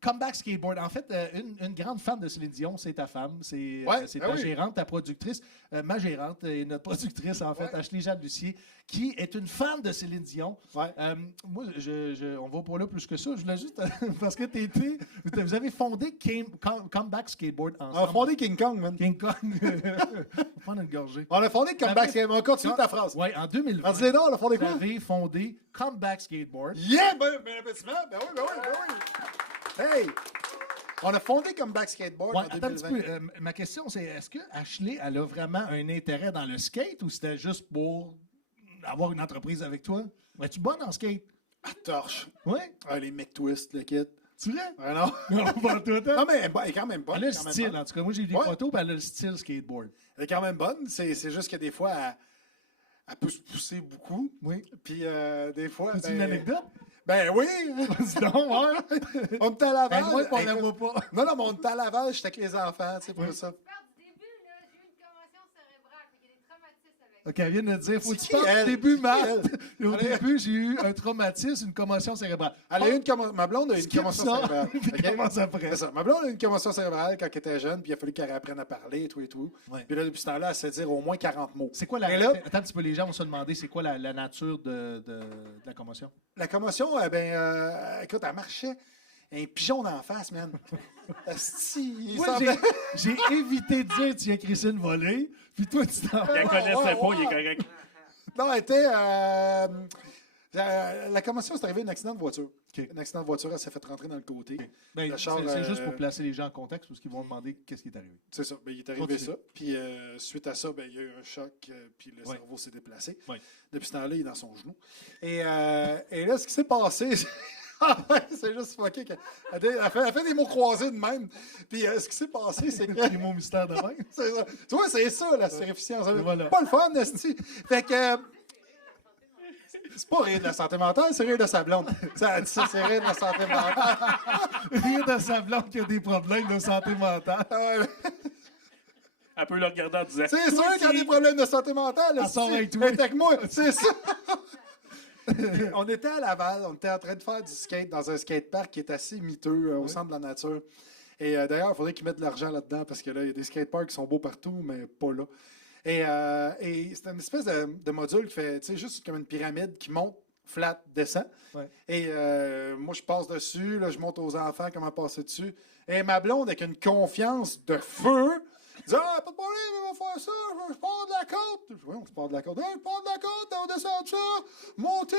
Comeback Skateboard. En fait, une grande fan de Céline Dion, c'est ta femme. C'est ta gérante, ta productrice. Ma gérante et notre productrice, en fait, Ashley Jade Lucier, qui est une fan de Céline Dion. Ouais. Moi, on va pas là plus que ça. Je voulais juste... parce que vous avez fondé Comeback Skateboard ensemble. On a fondé King Kong, man. King Kong. On va prendre une gorgée. On a fondé Comeback Skateboard. On continue ta phrase. Oui, en 2020. Dis-les donc, on a fondé quoi? Vous avez fondé Comeback Skateboard. Yeah! Ben oui. Hey! On a fondé Comeback Skateboard en 2020. Attends un petit peu. Ma question, c'est est-ce que Ashley, elle a vraiment un intérêt dans le skate ou c'était juste pour avoir une entreprise avec toi? Es-tu bonne en skate? À torche. Oui? Les McTwist, le kit. Tu vrai? Non. Non, mais elle est quand même bonne. Elle a le style, en tout cas. Moi, j'ai vu des photos, puis elle a le style skateboard. Elle est quand même bonne. C'est juste que des fois, elle peut se pousser beaucoup. Oui. Puis des fois... C'est une anecdote? Ben oui! Dis donc, ouais. On était à Laval. Moi, on ne voit pas. Non, mais on était à Laval, j'étais avec les enfants, tu sais, pour ça. Du début, là, j'ai eu une commotion cérébrale, il y a des traumatismes avec OK, elle vient de dire, faut que tu qui, parles elle? du début, Matt. Qui, Au début, j'ai eu un traumatisme, une commotion cérébrale. Elle a eu ma blonde a eu une commotion cérébrale. Puis commence après. C'est ça. Ma blonde a eu une commotion cérébrale quand elle était jeune, puis il a fallu qu'elle apprenne à parler et tout et tout. Ouais. Puis là, depuis ce temps-là, elle sait dire au moins 40 mots. C'est quoi Et là, Attends un petit peu, les gens vont se demander, c'est quoi la nature de la commotion? la commotion, écoute, elle marchait. Un pigeon d'en face, man. Asti, Moi, j'ai évité de dire tu as Christine volée, puis toi, tu t'en Elle connaissait pas, il est correct. Non, elle était... la commotion, c'est arrivé un accident de voiture. Okay. Un accident de voiture, elle s'est fait rentrer dans le côté. Okay. Ben, char, c'est juste pour placer les gens en contexte, parce qu'ils vont demander qu'est-ce qui est arrivé. C'est ça. Ben, il est arrivé ça. Puis suite à ça, il y a eu un choc, puis le cerveau s'est déplacé. Ouais. Depuis ce temps-là, il est dans son genou. Et là, ce qui s'est passé... Ah ouais, c'est juste fucké. Elle fait des mots croisés de même. Puis ce qui s'est passé, c'est que. Les mots mystères de même. C'est ça. Tu vois, c'est ça, la stérification. Voilà. Pas le fun, esti. Fait que. C'est pas rire de la santé mentale, c'est rire de sa blonde. Ça a dit ça, c'est rire de la santé mentale. Rire de sa blonde qui a des problèmes de santé mentale. Ah ouais. Elle peut le regarder en disant. C'est sûr qu'il y a des problèmes de santé mentale. Elle esti. sort avec toi. Elle est avec moi, c'est ça. On était à Laval, on était en train de faire du skate dans un skatepark qui est assez miteux au centre de la nature. Et d'ailleurs, il faudrait qu'ils mettent de l'argent là-dedans parce que là, il y a des skateparks qui sont beaux partout, mais pas là. Et c'est une espèce de module qui fait, tu sais, juste comme une pyramide qui monte, flat, descend. Ouais. Et moi, je passe dessus, là, je monte aux enfants comment passer dessus. Et ma blonde, avec une confiance de feu, dit ah, pas de problème, on va faire ça, je pars de la côte. Je dis, oui, on se part de la côte. Ah, je pars de la côte, on descend de ça, monter,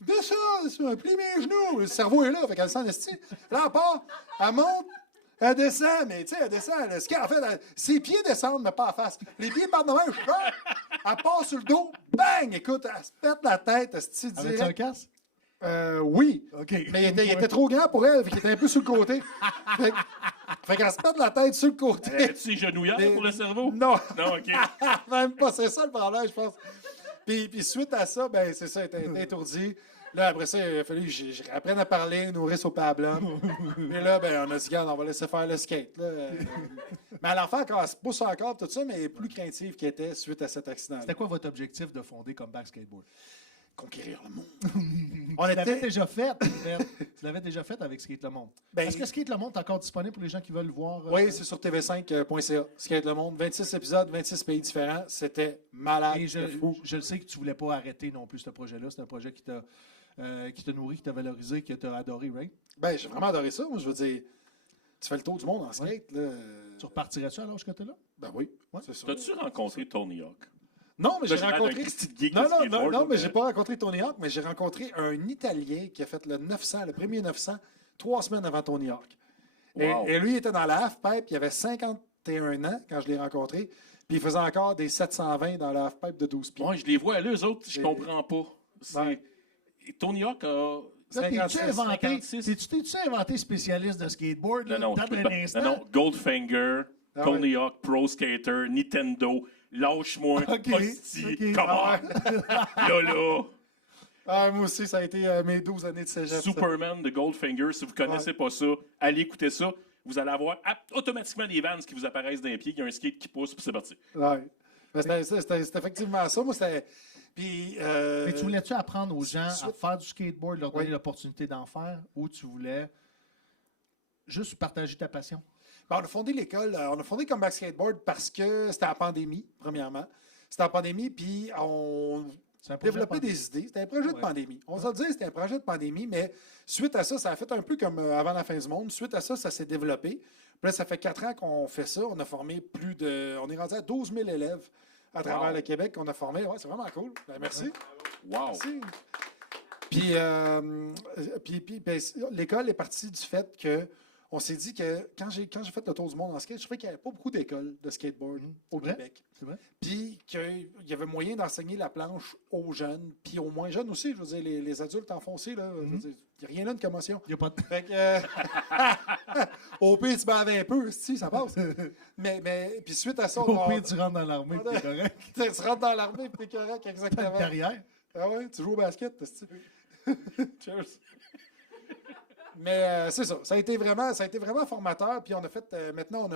descend, plie mes genoux. Le cerveau est là, fait qu'elle sent esti. Là, elle part, elle monte, elle descend, mais tu sais, elle descend. En fait, ses pieds descendent, mais pas à face. Les pieds partent de même, elle passe sur le dos, bang! Écoute, elle se pète la tête, esti, Avec un direct. casque? Oui. OK. Mais il était trop grand pour elle, fait qu'il était un peu sur le côté. Fait qu'elle se pète la tête sur le côté. As-tu ses genouillères pour le cerveau? Non. Non, OK. Même pas, c'est ça le problème, je pense. Puis suite à ça, ben c'est ça, elle était étourdie. Là, après ça, il a fallu que je apprenne à parler, nourrir au pablum. Et là, ben, on a dit, regarde, on va laisser faire le skate. Là. Mais à l'enfant, elle se pousse encore, tout ça, mais elle est plus craintive qu'elle était suite à cet accident. C'était quoi votre objectif de fonder Comeback Skateboard? Conquérir le monde. On Tu l'avais était. déjà fait. Tu l'avais déjà fait avec Skate Le Monde. Ben, Est-ce que Skate Le Monde est encore disponible pour les gens qui veulent le voir? Oui, c'est sur tv5.ca. Skate le monde, 26 épisodes, 26 pays différents. C'était malade. Et c'était fou. je le sais que tu voulais pas arrêter non plus ce projet-là. C'est un projet qui t'a nourri, qui t'a valorisé, que tu as adoré, right? Ben, j'ai vraiment adoré ça. Moi, je veux dire, tu fais le tour du monde en skate. Là. Tu repartirais-tu à l'âge que tu es là? Ben oui, Ouais. c'est ça. T'as-tu rencontré Tony Hawk? Non, mais j'ai Là, l'air d'un rencontré. Christy de geek Non, de non, skateboard, non, là, mais j'ai pas rencontré Tony Hawk, mais j'ai rencontré un Italien qui a fait le 900, le premier 900, 3 semaines avant Tony Hawk. Wow. Et lui, il était dans la half-pipe, il avait 51 ans quand je l'ai rencontré, puis il faisait encore des 720 dans la half-pipe de 12 pieds. Moi, je les vois, là, eux autres, je Et- comprends pas. C'est- Ouais. Tony Hawk a. Là, 56, t'es-tu inventé spécialiste de skateboard? Là, Non, non, dans je un peux- instant? non, non, Goldfinger, Ah Tony Hawk, Pro Skater, Nintendo, lâche-moi, OK, hostie, OK. comment? Là, là, Ah, moi aussi, ça a été mes 12 années de cégep. ça. Superman de Goldfinger, si vous ne connaissez pas ça, allez écouter ça. Vous allez avoir automatiquement des Vans qui vous apparaissent d'un pied, il y a un skate qui pousse, puis c'est parti. Ouais. Ben, c'était effectivement ça. Moi, c'était. Puis. Mais tu voulais-tu apprendre aux gens à suite- faire du skateboard, leur donner Oui. l'opportunité d'en faire, ou tu voulais juste partager ta passion? Ben, on a fondé l'école, on a fondé Comeback Skateboard parce que c'était la pandémie, premièrement. C'était la pandémie, puis on C'est un projet développait de des idées. C'était un projet de Ouais. pandémie. On va se dire, c'était un projet de pandémie, mais suite à ça, ça a fait un peu comme avant la fin du monde. Suite à ça, ça s'est développé. Puis là, ça fait 4 ans qu'on fait ça. On a formé plus de. On est rendu à 12 000 élèves à travers le Québec qu'on a formé. Ouais, c'est vraiment cool. Ben, merci. Wow! Merci. Puis, ben, l'école est partie du fait que on s'est dit que quand j'ai fait le tour du monde en skate, je trouvais qu'il n'y avait pas beaucoup d'écoles de skateboard au vrai? Québec. C'est vrai? Puis qu'il y avait moyen d'enseigner la planche aux jeunes, puis aux moins jeunes aussi. Je veux dire, les adultes en font aussi. Là. Je veux dire, il n'y a rien là de commotion. Il n'y a pas de... Fait que, au pire, tu baves un peu, si, ça passe. Mais puis suite à ça, Au pire, tu rentres dans l'armée, on- t'es correct. tu rentres dans l'armée, puis t'es correct, T'as une exactement. carrière. Ah ouais, tu joues au basket, t'es-tu? Cheers. Mais c'est ça. Ça a été vraiment formateur. Puis on a fait. Maintenant,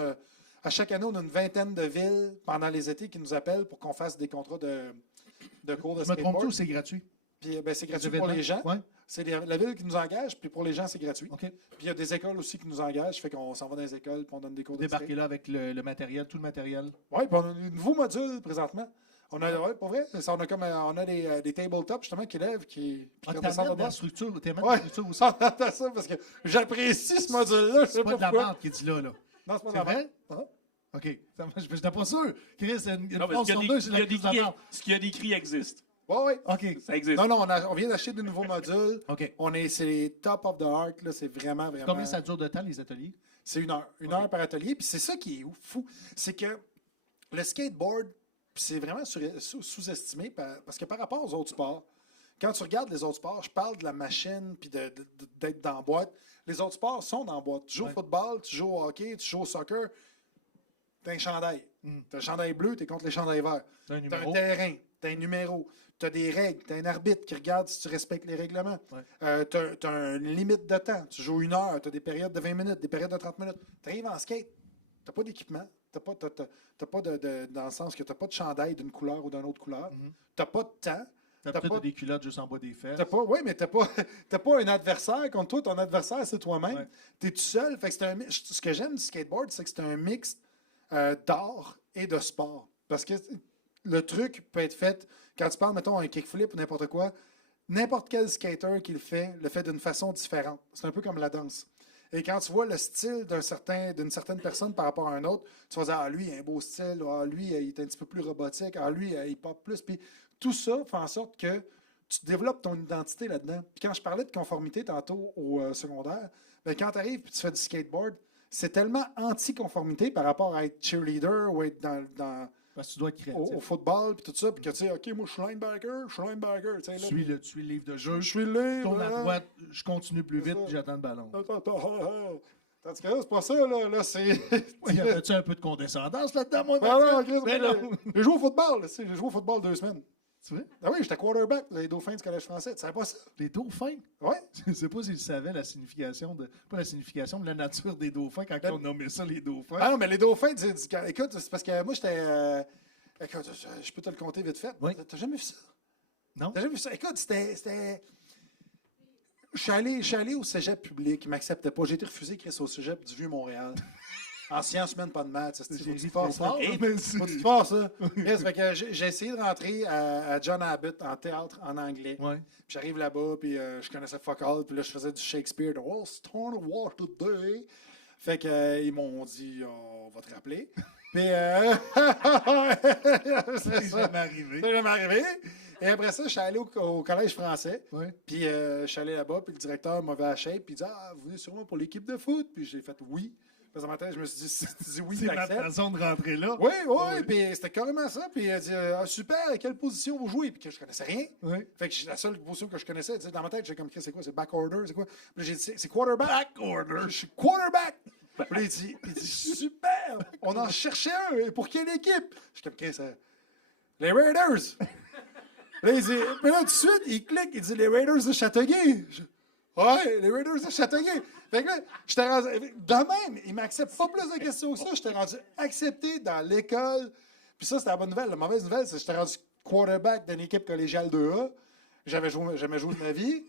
à chaque année, on a une vingtaine de villes pendant les étés qui nous appellent pour qu'on fasse des contrats de cours de Je me trompe-tu skateboard. ou c'est gratuit? Puis ben, c'est gratuit Les pour les événements? gens. Ouais. C'est la ville qui nous engage, puis pour les gens, c'est gratuit. OK. Puis il y a des écoles aussi qui nous engagent, fait qu'on s'en va dans les écoles, puis on donne des cours de skate. Débarquer là avec le matériel, tout le matériel. Oui, puis on a un nouveau module présentement. On a, ouais, pour vrai, on a des tabletops justement qui lèvent, qui Ah, qui t'as redescendent mis de la dedans. structure, t'as mis de Ouais. la structure aussi. On entend ça parce que j'apprécie ce module-là. Je sais C'est pas pas de la pourquoi. vente qui est dit là. Non, c'est pas C'est de la vrai? vente. OK. J'étais pas sûr. Chris, une Non, mais phrase sur deux, c'est la crise de la vente. ce qu'il y a décrit existe. Oui, oui. OK. Ça existe. Non, non, on vient d'acheter de nouveaux modules. OK. C'est les top of the art. Là, c'est vraiment, vraiment. Combien ça dure de temps, les ateliers? C'est 1 heure. 1 heure par atelier. Puis c'est ça qui est fou. C'est que le skateboard, c'est vraiment sous-estimé parce que par rapport aux autres sports, Quand tu regardes les autres sports, je parle de la machine puis d'être dans la boîte. Les autres sports sont dans la boîte. Tu joues au football, tu joues au hockey, tu joues au soccer, tu as un chandail. Tu as un chandail bleu, tu es contre les chandails verts. Tu as un terrain, tu as un numéro, tu as des règles, tu as un arbitre qui regarde si tu respectes les règlements. Tu as une limite de temps. Tu joues 1 heure, tu as des périodes de 20 minutes, des périodes de 30 minutes. Tu arrives en skate, tu n'as pas d'équipement. T'as pas dans le sens que tu n'as pas de chandail d'une couleur ou d'une autre couleur. Tu n'as pas de temps. T'as peut-être des culottes juste en bas des fesses. Oui, mais tu n'as pas un adversaire contre toi. Ton adversaire, c'est toi-même. Ouais. Tu es tout seul. Fait que ce que j'aime du skateboard, c'est que c'est un mix d'art et de sport. Parce que le truc peut être fait, quand tu parles, mettons, un kickflip ou n'importe quoi, n'importe quel skater qui le fait d'une façon différente. C'est un peu comme la danse. Et quand tu vois le style d'une certaine personne par rapport à un autre, tu vas dire, ah, lui, il a un beau style, ah, lui, il est un petit peu plus robotique, ah, lui, il pop plus. Puis tout ça fait en sorte que tu développes ton identité là-dedans. Puis quand je parlais de conformité tantôt au secondaire, bien, quand tu arrives et tu fais du skateboard, c'est tellement anti-conformité par rapport à être cheerleader ou être parce que tu dois être créatif. au football, puis tout ça, puis que tu sais, OK, moi, je suis linebacker. Tu sais, Tu suis le livre de jeu. Je suis le Je tourne à droite, je continue plus vite, puis j'attends le ballon. Tandis que là, c'est pas ça, là. Là, c'est. Y a-tu un peu de condescendance là-dedans, moi? Non, Mais non. j'ai joué au football, là, j'ai joué au football 2 semaines. Tu vois? Ah oui, j'étais quarterback, les Dauphins du Collège français. Tu savais pas ça? Les dauphins? Oui. Je ne sais pas s'ils savaient la signification pas la signification, mais la nature des dauphins quand on nommait ça les dauphins. Ah non, mais les Dauphins, écoute, c'est parce que moi, j'étais. Écoute, je peux te le compter vite fait. Oui. T'as jamais vu ça? Non? T'as jamais vu ça? Écoute, c'était. Je suis allé au cégep public, ils ne m'acceptaient pas. J'ai été refusé, Chris, au cégep du Vieux-Montréal. En sciences humaines, pas de maths. J'ai ri Faut trop fort, ça. mais Faut que tu fasses ça. Yes, fait que j'ai essayé de rentrer à John Abbott en théâtre en anglais. Ouais. Puis j'arrive là-bas, puis je connaissais fuck all, puis là, je faisais du Shakespeare. De, oh, Storm of War today. Fait que ils m'ont dit, on va te rappeler. Puis, C'est jamais arrivé. C'est jamais arrivé. Et après ça, je suis allé au collège français. Ouais. Puis, je suis allé là-bas, puis le directeur m'avait à shape, puis il dit, ah, vous venez sûrement pour l'équipe de foot. Puis j'ai fait oui. Parce que dans ma tête, je me suis dit, si tu dis oui, C'est ma t'acceptes. façon de rentrer là. Oui, oui, puis c'était carrément ça. Puis il a dit, ah, super, à quelle position vous jouez? Puis que je connaissais rien. Ouais. Fait que la seule position que je connaissais, tu sais, dans ma tête, j'ai comme, c'est quoi? C'est back order? C'est quoi? Puis j'ai dit, c'est quarterback. Back order. Je suis quarterback. Puis là, il dit, super, on en cherchait un. Et pour quelle équipe? Je suis comme, qu'est-ce que les Raiders. Là, il dit, puis là, tout de suite, il clique, il dit, les Raiders de Châteauguay. Ouais, les Raiders de Châteauguay. Fait que là, j'étais rendu. De même, il m'accepte pas plus de questions que ça. J'étais rendu accepté dans l'école. Puis ça, c'était la bonne nouvelle. La mauvaise nouvelle, c'est que j'étais rendu quarterback d'une équipe collégiale 2A. Jamais joué de ma vie.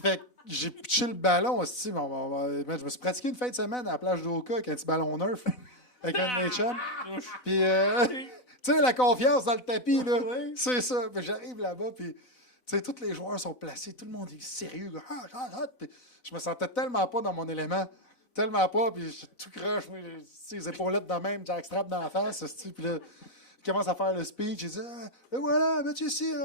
Fait que j'ai pitché le ballon aussi. Je me suis pratiqué une fin de semaine à la plage d'Oka avec un petit ballon neuf. Avec un de mes chums. Puis, tu sais, la confiance dans le tapis, là. C'est ça. Puis j'arrive là-bas, puis, tu sais, tous les joueurs sont placés. Tout le monde est sérieux. Puis je me sentais tellement pas dans mon élément. Tellement pas. Puis je tout croche. Moi, les épaulettes de même, jackstrap dans la face. Puis là, il commence à faire le speech. Il dit, et voilà, Mathieu Cyr,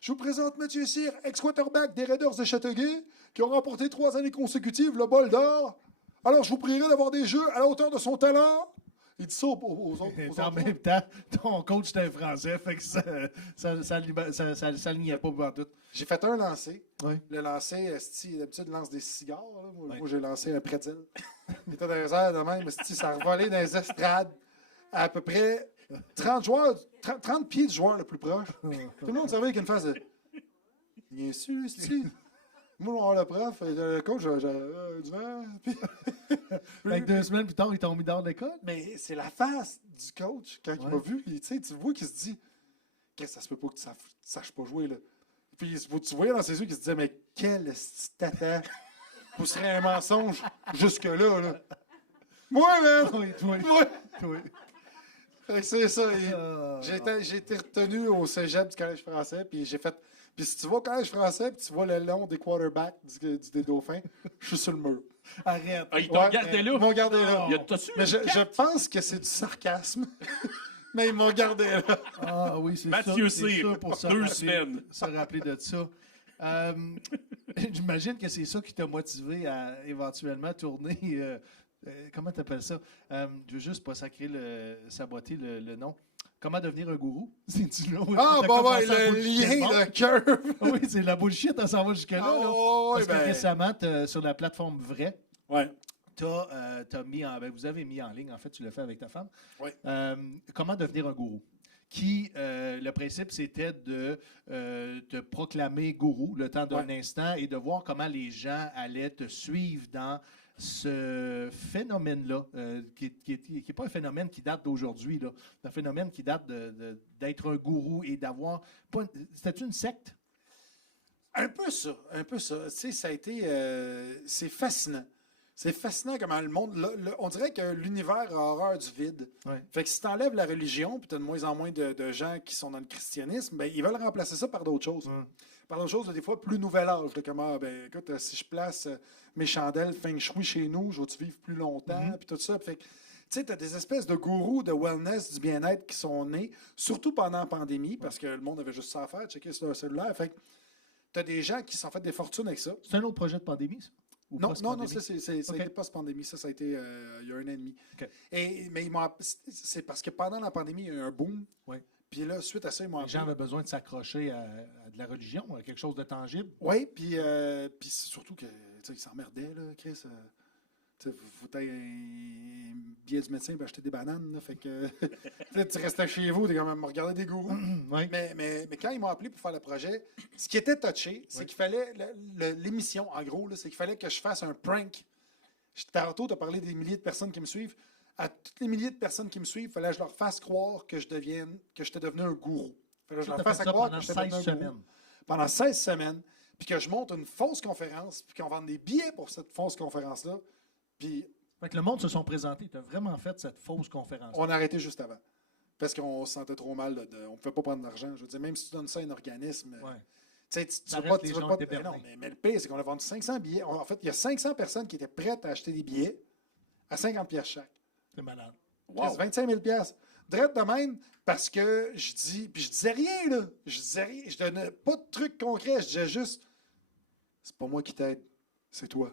je vous présente Mathieu Cyr, ex-quarterback des Raiders de Châteauguay, qui ont remporté 3 années consécutives le bol d'or. Alors, je vous prierai d'avoir des jeux à la hauteur de son talent. Il dit ça aux autres. Et en même temps, ton coach était un Français, fait que ça alignait pas partout. J'ai fait un lancer. Oui. Le lancer, d'habitude, il lance des cigares. Là. Moi, j'ai lancé un pretzel. Il était dans les airs de même. Ça a revolé dans les estrades à peu près 30 pieds du joueur le plus proche. Tout le monde savait qu'il y a une phase de. Bien sûr, moi, on le prof, le coach, j'ai du vent. Fait que 2 semaines plus tard, ils t'ont mis dehors de l'école. Mais c'est la face du coach quand il m'a vu. Tu vois qu'il se dit, qu'est-ce que ça se peut pas que tu saches pas jouer, là. Puis tu voyais dans ses yeux qu'il se disait, mais quel tata pousserait un mensonge jusque-là, là. Moi, là! Oui. Fait que c'est ça. J'ai été retenu au cégep du Collège français, puis j'ai fait. Puis si tu vas au Collège français, puis tu vois le long des quarterbacks des Dauphins, je suis sur le mur. Arrête. Ah, ils t'ont gardé là. Ils m'ont gardé là. T'as-tu Mais je pense que c'est du sarcasme. Mais ils m'ont gardé là. Ah oui, c'est Mathieu ça. C'est Cyr, ça pour 2 semaines. se rappeler de ça. J'imagine que c'est ça qui t'a motivé à éventuellement tourner. Comment tu appelles ça? Je veux juste pas saboter le nom. Comment devenir un gourou? C'est-tu là? Ah, T'as bon, commencé ouais, à le bullshiter lien, monde? le curve. Oui, c'est de la bullshit, ça s'en va jusque-là. Là. Oh, Parce que ben, récemment, sur la plateforme Vrai, ouais. t'as mis vous avez mis en ligne, en fait, tu l'as fait avec ta femme. Oui. Comment devenir un gourou? Le principe, c'était de te proclamer gourou le temps d'un instant et de voir comment les gens allaient te suivre dans ce phénomène-là, qui n'est pas un phénomène qui date d'aujourd'hui, là. C'est un phénomène qui date d'être un gourou et d'avoir... C'était une secte? Un peu ça, un peu ça. Tu sais, ça a été... c'est fascinant. C'est fascinant comment le monde... on dirait que l'univers a horreur du vide. Ouais. Fait que si tu enlèves la religion, puis tu as de moins en moins de gens qui sont dans le christianisme, ben, ils veulent remplacer ça par d'autres choses. Ouais. Par d'autres choses, des fois, plus nouvel âge. Là, comme, ben, écoute, si je place mes chandelles feng shui chez nous, je vais-tu vivre plus longtemps, puis tout ça. Fait que, tu sais, tu as des espèces de gourous de wellness, du bien-être qui sont nés, surtout pendant la pandémie, parce que le monde avait juste ça à faire, checker sur leur cellulaire. Fait que tu as des gens qui se sont fait des fortunes avec ça. C'est un autre projet de pandémie, ça? Ou Non, post-pandémie? ça, c'est OK. post-pandémie. Ça a été il y a un an et demi. OK. Mais c'est parce que pendant la pandémie, il y a eu un boom. Ouais. Puis là, suite à ça, ils m'ont Les gens appelé. avaient besoin de s'accrocher à de la religion, à quelque chose de tangible. Oui, puis surtout que, tu sais, ils s'emmerdaient, là, Chris. Tu sais, vous t'avez un billet du médecin pour acheter des bananes, là, fait que tu restais chez vous, t'es quand même regardé des gourous. Ouais. Mais quand ils m'ont appelé pour faire le projet, ce qui était touché, c'est qu'il fallait, l'émission, en gros, là, c'est qu'il fallait que je fasse un prank. Tantôt, tu as parlé des milliers de personnes qui me suivent. À toutes les milliers de personnes qui me suivent, il fallait que je leur fasse croire que j'étais devenu un gourou. Il fallait que je leur T'as fasse fait ça croire pendant que j'étais devenu 16 un gourou. semaines. Pendant 16 semaines, puis que je monte une fausse conférence, puis qu'on vende des billets pour cette fausse conférence-là, puis Fait que le monde se sont présentés. Tu as vraiment fait cette fausse conférence. on a arrêté juste avant. Parce qu'on se sentait trop mal. On ne pouvait pas prendre d'argent. Je veux dire, même si tu donnes ça à un organisme, Ouais. tu sais, tu Ça vas pas... reste, les tu vas gens pas étaient non, bernés. mais le pire, c'est qu'on a vendu 500 billets. En fait, il y a 500 personnes qui étaient prêtes à acheter des billets à 50 pièces chaque. C'est malade. Wow. 25 000 pièces. Drette de même, parce que je dis... Puis je disais rien, là. Je disais rien. Je donnais pas de trucs concrets. Je disais juste, c'est pas moi qui t'aide, c'est toi.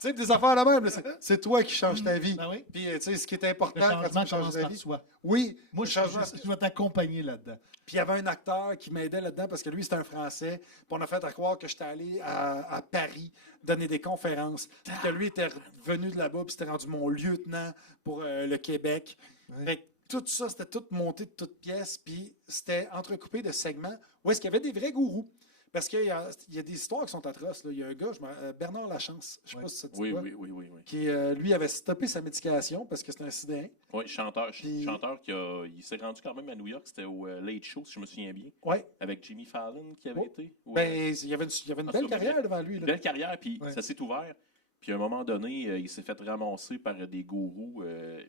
Tu sais, des affaires là même, là, c'est toi qui changes ta vie. Ben oui. Puis, tu sais, ce qui est important Le quand changement tu changes commence ta par vie. soi. Oui, Moi, le changement. je vais t'accompagner là-dedans. Puis il y avait un acteur qui m'aidait là-dedans parce que lui, c'était un Français. Puis on a fait à croire que j'étais allé à Paris donner des conférences. Puis que lui était revenu de là-bas, puis c'était rendu mon lieutenant pour le Québec. Ouais. Fait que tout ça, c'était tout monté de toutes pièces. Puis c'était entrecoupé de segments où est-ce qu'il y avait des vrais gourous. Parce qu'il y a des histoires qui sont atroces. Là. Il y a un gars, Bernard Lachance, je ne sais pas si ça te dit Oui, quoi, oui. qui, lui, avait stoppé sa médication parce que c'était un sidéen. Oui, chanteur. Puis- Chanteur il s'est rendu quand même à New York. C'était au Late Show, si je me souviens bien. Oui. Avec Jimmy Fallon qui avait Oh. été. Ou, Ben, il y avait une belle carrière devant lui. une Là. belle carrière, puis Ouais. ça s'est ouvert. Puis à un moment donné, il s'est fait ramasser par des gourous.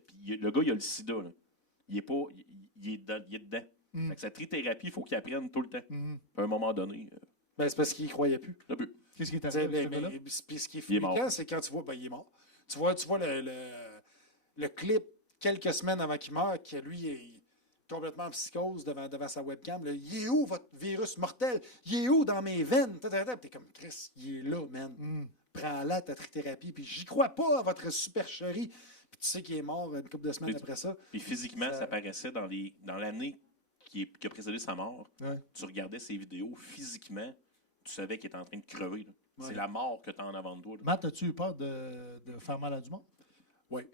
Puis le gars, il a le sida. Là. Il est pas. Il est dedans. Mm. Fait que sa trithérapie, il faut qu'il apprenne tout le temps. Mhm. Puis à un moment donné, Ben, c'est parce qu'il ne croyait plus. le but. Qu'est-ce qui est Tu sais, arrivé avec ce gars-là? puis ce qui est Il est mort. fliquant, c'est quand tu vois, ben, il est mort. Tu vois le clip quelques semaines avant qu'il meure, que lui est complètement en psychose devant sa webcam. Là. Il est où votre virus mortel? Il est où dans mes veines? T'es comme, Chris, il est là, man. Mm. Prends-la, ta trithérapie. Puis j'y crois pas à votre supercherie. Puis tu sais qu'il est mort une couple de semaines Puis- après ça. Puis physiquement, Ça- ça paraissait dans l'année qui a précédé sa mort. Ouais. Tu regardais ses vidéos, physiquement, tu savais qu'il était en train de crever. Là. Ouais. C'est la mort que tu as en avant de toi. Là. Matt, as-tu eu peur de faire mal à du monde? Oui.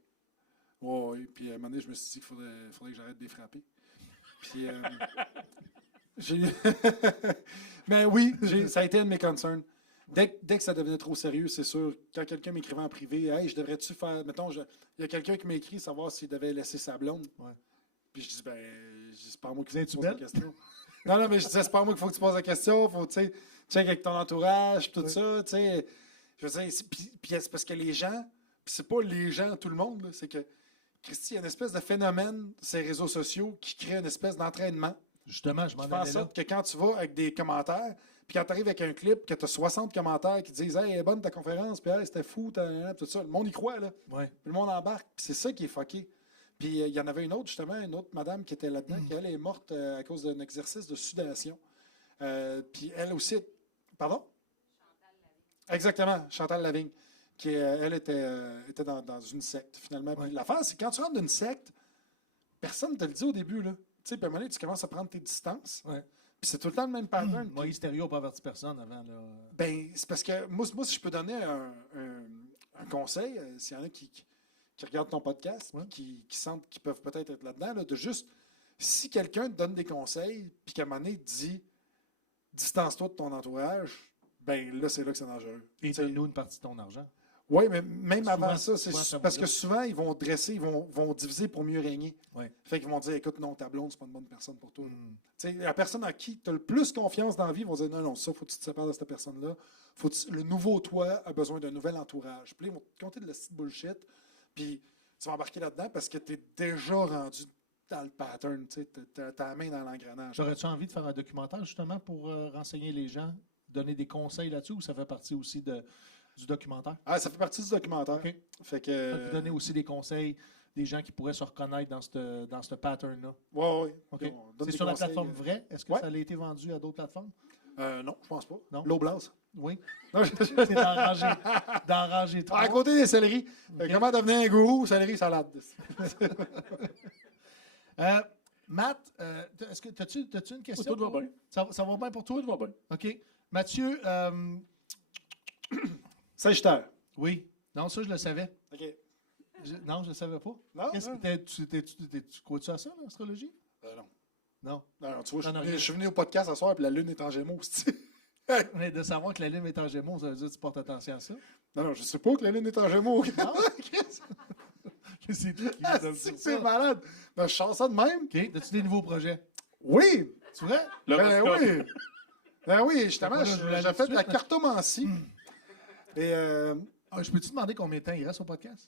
Oui. Puis à un moment donné, je me suis dit qu'il faudrait que j'arrête de les frapper. Puis, j'ai... Mais oui, ça a été un de mes concerns. Dès que ça devenait trop sérieux, c'est sûr, quand quelqu'un m'écrivait en privé, « Hey, je devrais-tu faire... » Mettons, il y a quelqu'un qui m'a écrit savoir s'il devait laisser sa blonde. Ouais. Puis je dis, ben, c'est pas à moi qu'il faut que tu Es-tu poses la belle? question. Non, mais je disais, c'est pas à moi qu'il faut que tu poses la question. Faut, tu sais, check avec ton entourage, tout Ouais. ça, tu sais. Je veux dire, puis c'est parce que les gens, puis c'est pas les gens, tout le monde, là, c'est que, Christy, il y a une espèce de phénomène, ces réseaux sociaux, qui crée une espèce d'entraînement. Justement, je m'en Qui fait en allais là. sorte que quand tu vas avec des commentaires, puis quand tu arrives avec un clip, que tu as 60 commentaires qui disent, hey, elle est bonne ta conférence, puis hey, c'était fou, tout ça, le monde y croit, là. Ouais. Puis le monde embarque, puis c'est ça qui est fucké. Puis il y en avait une autre, justement, une autre madame qui était là-dedans, qui elle est morte à cause d'un exercice de sudation. Puis elle aussi. Pardon? Exactement, Chantal Lavigne, qui elle était dans une secte, finalement. Puis Ouais. l'affaire, c'est que quand tu rentres dans une secte, personne ne te le dit au début, là. Tu sais, puis à un moment donné, tu commences à prendre tes distances. Ouais. Puis c'est tout le temps le même pattern. Moïse Thériault n'a pas averti personne avant. Là. Ben, c'est parce que moi, si je peux donner un conseil, s'il y en a qui regardent ton podcast, puis qui sentent qu'ils peuvent peut-être être là-dedans, là, de juste, si quelqu'un te donne des conseils, puis qu'à un moment donné, te dit distance-toi de ton entourage, ben là, c'est là que c'est dangereux. Et donne-nous une partie de ton argent. Oui, mais même Souvent, avant ça, souvent, ça parce va que là. souvent, ils vont dresser, vont diviser pour mieux régner. Ouais. Fait qu'ils vont dire, écoute, non, ta blonde, c'est pas une bonne personne pour toi. Tu sais, la personne à qui tu as le plus confiance dans la vie vont dire, non, non, ça, faut que tu te sépares de cette personne-là. Le nouveau toi a besoin d'un nouvel entourage. Puis là, ils vont te compter de la petite bullshit, puis tu vas embarquer là-dedans parce que tu es déjà rendu dans le pattern, tu sais, t'as la main dans l'engrenage. J'aurais-tu envie de faire un documentaire justement pour renseigner les gens, donner des conseils là-dessus, ou ça fait partie aussi du documentaire? Ah, ça fait partie du documentaire. OK. Fait que... Donner aussi des conseils des gens qui pourraient se reconnaître dans ce pattern-là. Oui. OK. C'est sur la plateforme vraie? Est-ce que Ouais. ça a été vendu à d'autres plateformes? Non, je pense pas. Non? L'Oblast. Oui. Non, C'est dans rangée 3. à côté des céleris. OK. Comment devenir un gourou? Céleri, salade. Matt, est-ce que t'as-tu une question? Tout va bien. Ça va bien pour toi? Tout va bien. OK. Mathieu, Sagittaire. oui. Non, ça, je le savais. OK. Non, je ne le savais pas. Non? Qu'est-ce Non. que tu crois-tu à ça, l'astrologie? Non. Non. Non, tu vois, Non, je suis venu au podcast ce soir et la lune est en gémeaux. c'est- Mais de savoir que la lune est en gémeaux, ça veut dire que tu portes attention à ça. Non, je sais pas que la lune est en gémeaux. Non? C'est toi qui Ah, nous donne c'est ça. malade. Ben, je sens ça de même. OK. As-tu des nouveaux projets? Oui. Tu vrai? Ben oui. Ben oui, justement, Voilà, je voulais j'ai aller fait tout de de la suite. cartomancie. Et Je peux-tu demander combien de temps il reste au podcast?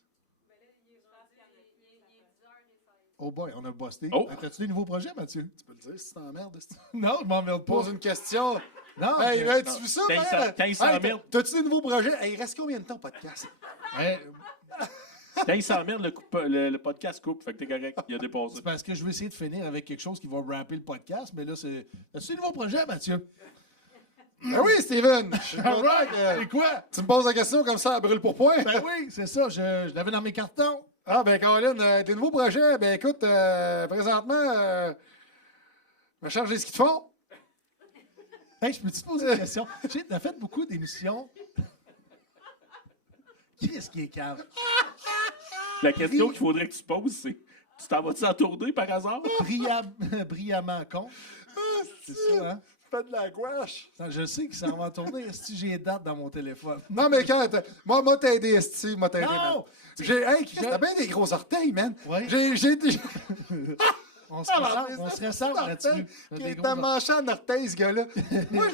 Oh boy, on a busté. Oh. As-tu des nouveaux projets, Mathieu? tu peux le dire si tu t'emmerdes. si tu Non, je m'emmerde pas. poses une question. Non. Hey, mais- tu veux ça, Quand il man? s'en- quand il s'emmerde. T'as-tu des nouveaux projets? Hey, il reste combien de temps au podcast? Hey, Quand il s'emmerde, le podcast coupe. Fait que t'es correct. Il a dépassé. c'est parce que je veux essayer de finir avec quelque chose qui va rapper le podcast, mais là, c'est. As-tu des nouveaux projets, Mathieu? Ben oui, Steven. Je suis content que Et quoi? tu me poses la question comme ça, à brûle pour point. Ben oui, c'est ça. Je l'avais dans mes cartons. Ah, ben, Caroline, tes nouveaux projets, ben, écoute, présentement, me charge des skis de fond. Hey, je peux-tu te poser une question? Tu as fait beaucoup d'émissions. Qui est-ce qui est cave? La question qu'il faudrait que tu poses, c'est tu t'en vas-tu en tournée par hasard? Brillamment con. C'est ça, hein? Fais de la gouache. Non, je sais que ça va en tourner. Est-ce que j'ai les dates dans mon téléphone? Non, mais quand. Moi, t'aider, Esti. Moi, t'aider, man. Non! Hey, Chris, t'as bien des gros orteils, man. Ouais. J'ai On se ressemble là-dessus. Il Des est gros- manché en orteil, ce gars-là. Moi,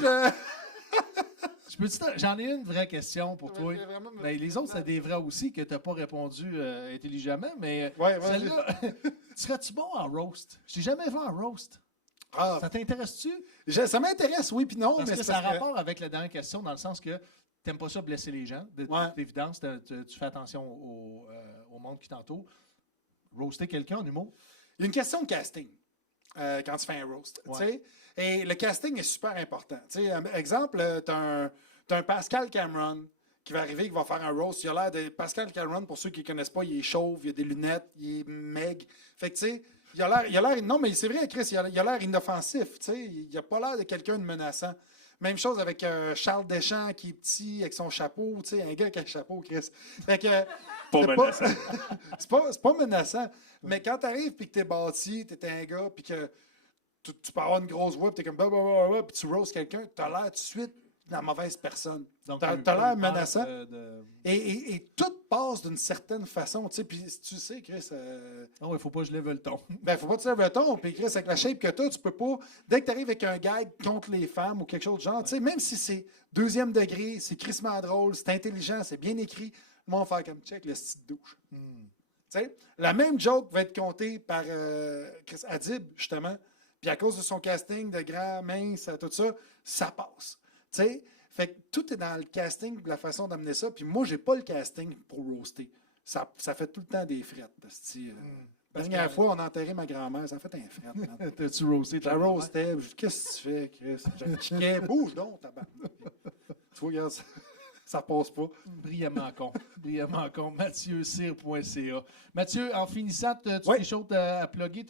J'en ai une vraie question pour toi. j'ai vraiment- Ben, les autres, c'est des vrais aussi que tu n'as pas répondu intelligemment, mais Ouais, ouais, celle-là, serais-tu bon en roast? Je t'ai jamais vu en roast. Ah, Ça t'intéresse-tu? ça m'intéresse, oui, puis non, Parce mais que c'est ça a parce que- rapport avec la dernière question, dans le sens que tu n'aimes pas ça blesser les gens. De Ouais. toute évidence, tu fais attention au monde qui t'entoure. Roaster quelqu'un en humour? Il y a une question de casting quand tu fais un roast. Ouais. Tu sais. Et le casting est super important. Tu sais, exemple, tu as un Pascal Cameron qui va arriver, qui va faire un roast. Il a l'air de. Pascal Cameron, pour ceux qui ne connaissent pas, il est chauve, il a des lunettes, il est maigre. Fait que, tu sais, il a l'air. Non, mais c'est vrai, Chris, il a l'air inoffensif. Tu sais, il n'a pas l'air de quelqu'un de menaçant. Même chose avec Charles Deschamps qui est petit avec son chapeau. Tu sais, un gars avec un chapeau, Chris. Fait que. Pas c'est menaçant. c'est pas menaçant. Mais quand tu arrives et que tu es bâti, tu es un gars, puis que tu peux avoir une grosse voix, puis tu es comme blablabla, puis tu roast quelqu'un, tu as l'air tout de suite de la mauvaise personne. Donc, T'as t'as l'air eu peur menaçant. de- Et tout passe d'une certaine façon. Tu sais, puis tu sais, Chris, Non, il ne faut pas que je lève le ton. ben, faut pas te lever le ton. Puis Chris, avec la shape que tu as, tu peux pas. Dès que tu arrives avec un gag contre les femmes ou quelque chose de genre, tu sais, même si c'est deuxième degré, c'est crissement drôle, c'est intelligent, c'est bien écrit, moi, on va faire comme check le style douche. Tu sais, la même joke va être contée par Chris Adib, justement. Puis à cause de son casting de grand, mince, tout ça, ça passe. Tu sais, fait que tout est dans le casting, la façon d'amener ça. Puis moi, j'ai pas le casting pour roaster. Ça fait tout le temps des frettes. La dernière fois, on a enterré ma grand-mère, ça a fait un fret. man. T'as-tu roasté? Je la roastais, je dis, qu'est-ce que tu fais, Chris? Je le kickais, bouge donc, tabac. Tu vois, regarde ça. ça passe pas. Brillamment con. Brillamment con. MathieuCyr.ca. Mathieu, en finissant, as-tu Oui. des choses à plugger?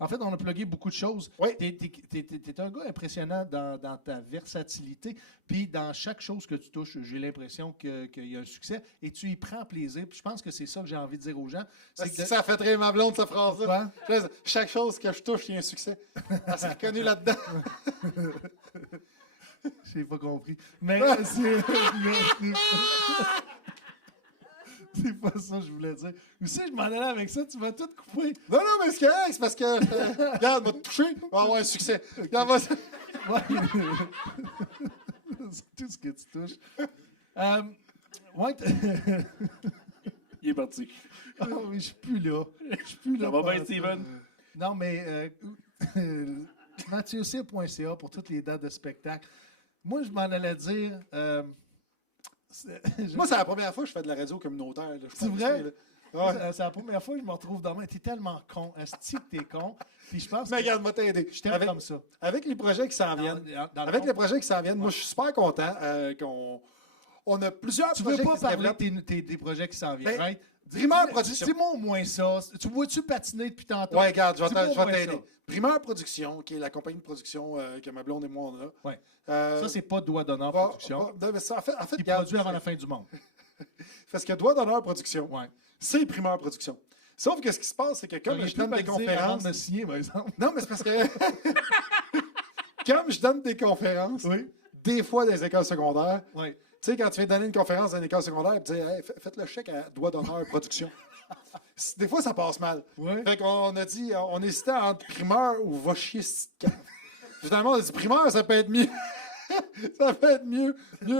En fait, on a plugué beaucoup de choses. Oui. T'es un gars impressionnant dans ta versatilité. Puis dans chaque chose que tu touches, j'ai l'impression qu'il y a un succès. Et tu y prends plaisir. Puis je pense que c'est ça que j'ai envie de dire aux gens. C'est que Ça fait très ma blonde, cette phrase-là. Quoi? Chaque chose que je touche, il y a un succès. Elle s'est reconnue là-dedans. J'ai pas compris. Mais c'est pas ça que je voulais dire. Où c'est que je m'en allais avec ça? Tu vas tout couper. Non, mais c'est correct, c'est parce que, regarde, va te toucher, va avoir un succès. Regarde, va... Ouais. C'est tout ce que tu touches. Ouais. Il est parti. Oh, mais je suis plus là. Je suis plus là. Ça va bien, pendant Steven? Non, mais MathieuCyr.ca pour toutes les dates de spectacle. Moi, je m'en allais dire. Moi, c'est la première fois que je fais de la radio communautaire. Là. C'est vrai? Ouais. C'est la première fois que je me retrouve dans moi. T'es tellement con. Asti que t'es con. Puis je pense Mais que regarde, moi, t'aider. je t'aime comme ça. Avec les projets qui s'en viennent, moi, je suis super content qu'on a plusieurs Tu veux projets pas qui se parler développent. des projets qui s'en viennent, Ben, right? Primeur Production. Dis-moi au moins ça. Tu vois-tu patiner depuis tantôt? Ouais, regarde, je Dis-moi au moins vais t'aider. ça. Primeur Production, qui est la compagnie de production que ma blonde et moi, on a. Ouais. Euh, Ça, c'est pas Doigt d'honneur va- production. non, mais ça, en fait, Qui regarde, produit avant la fin du monde. parce que Doigt d'honneur Production, Ouais. c'est Primeur Production. Sauf que ce qui se passe, c'est que comme T'aurais je pu donne me des le dire avant conférences... de me signer, par exemple. Non, mais c'est parce que... comme je donne des conférences, Oui. des fois dans les écoles secondaires, Oui. tu sais, quand tu viens donner une conférence dans une école secondaire, tu dis hey, faites le chèque à Doigt d'honneur Production. Des fois, ça passe mal. Ouais. Fait qu'on a dit, on hésitait entre primeur ou va chier ce cave. Finalement, on a dit primeur, ça peut être mieux. Ça peut être mieux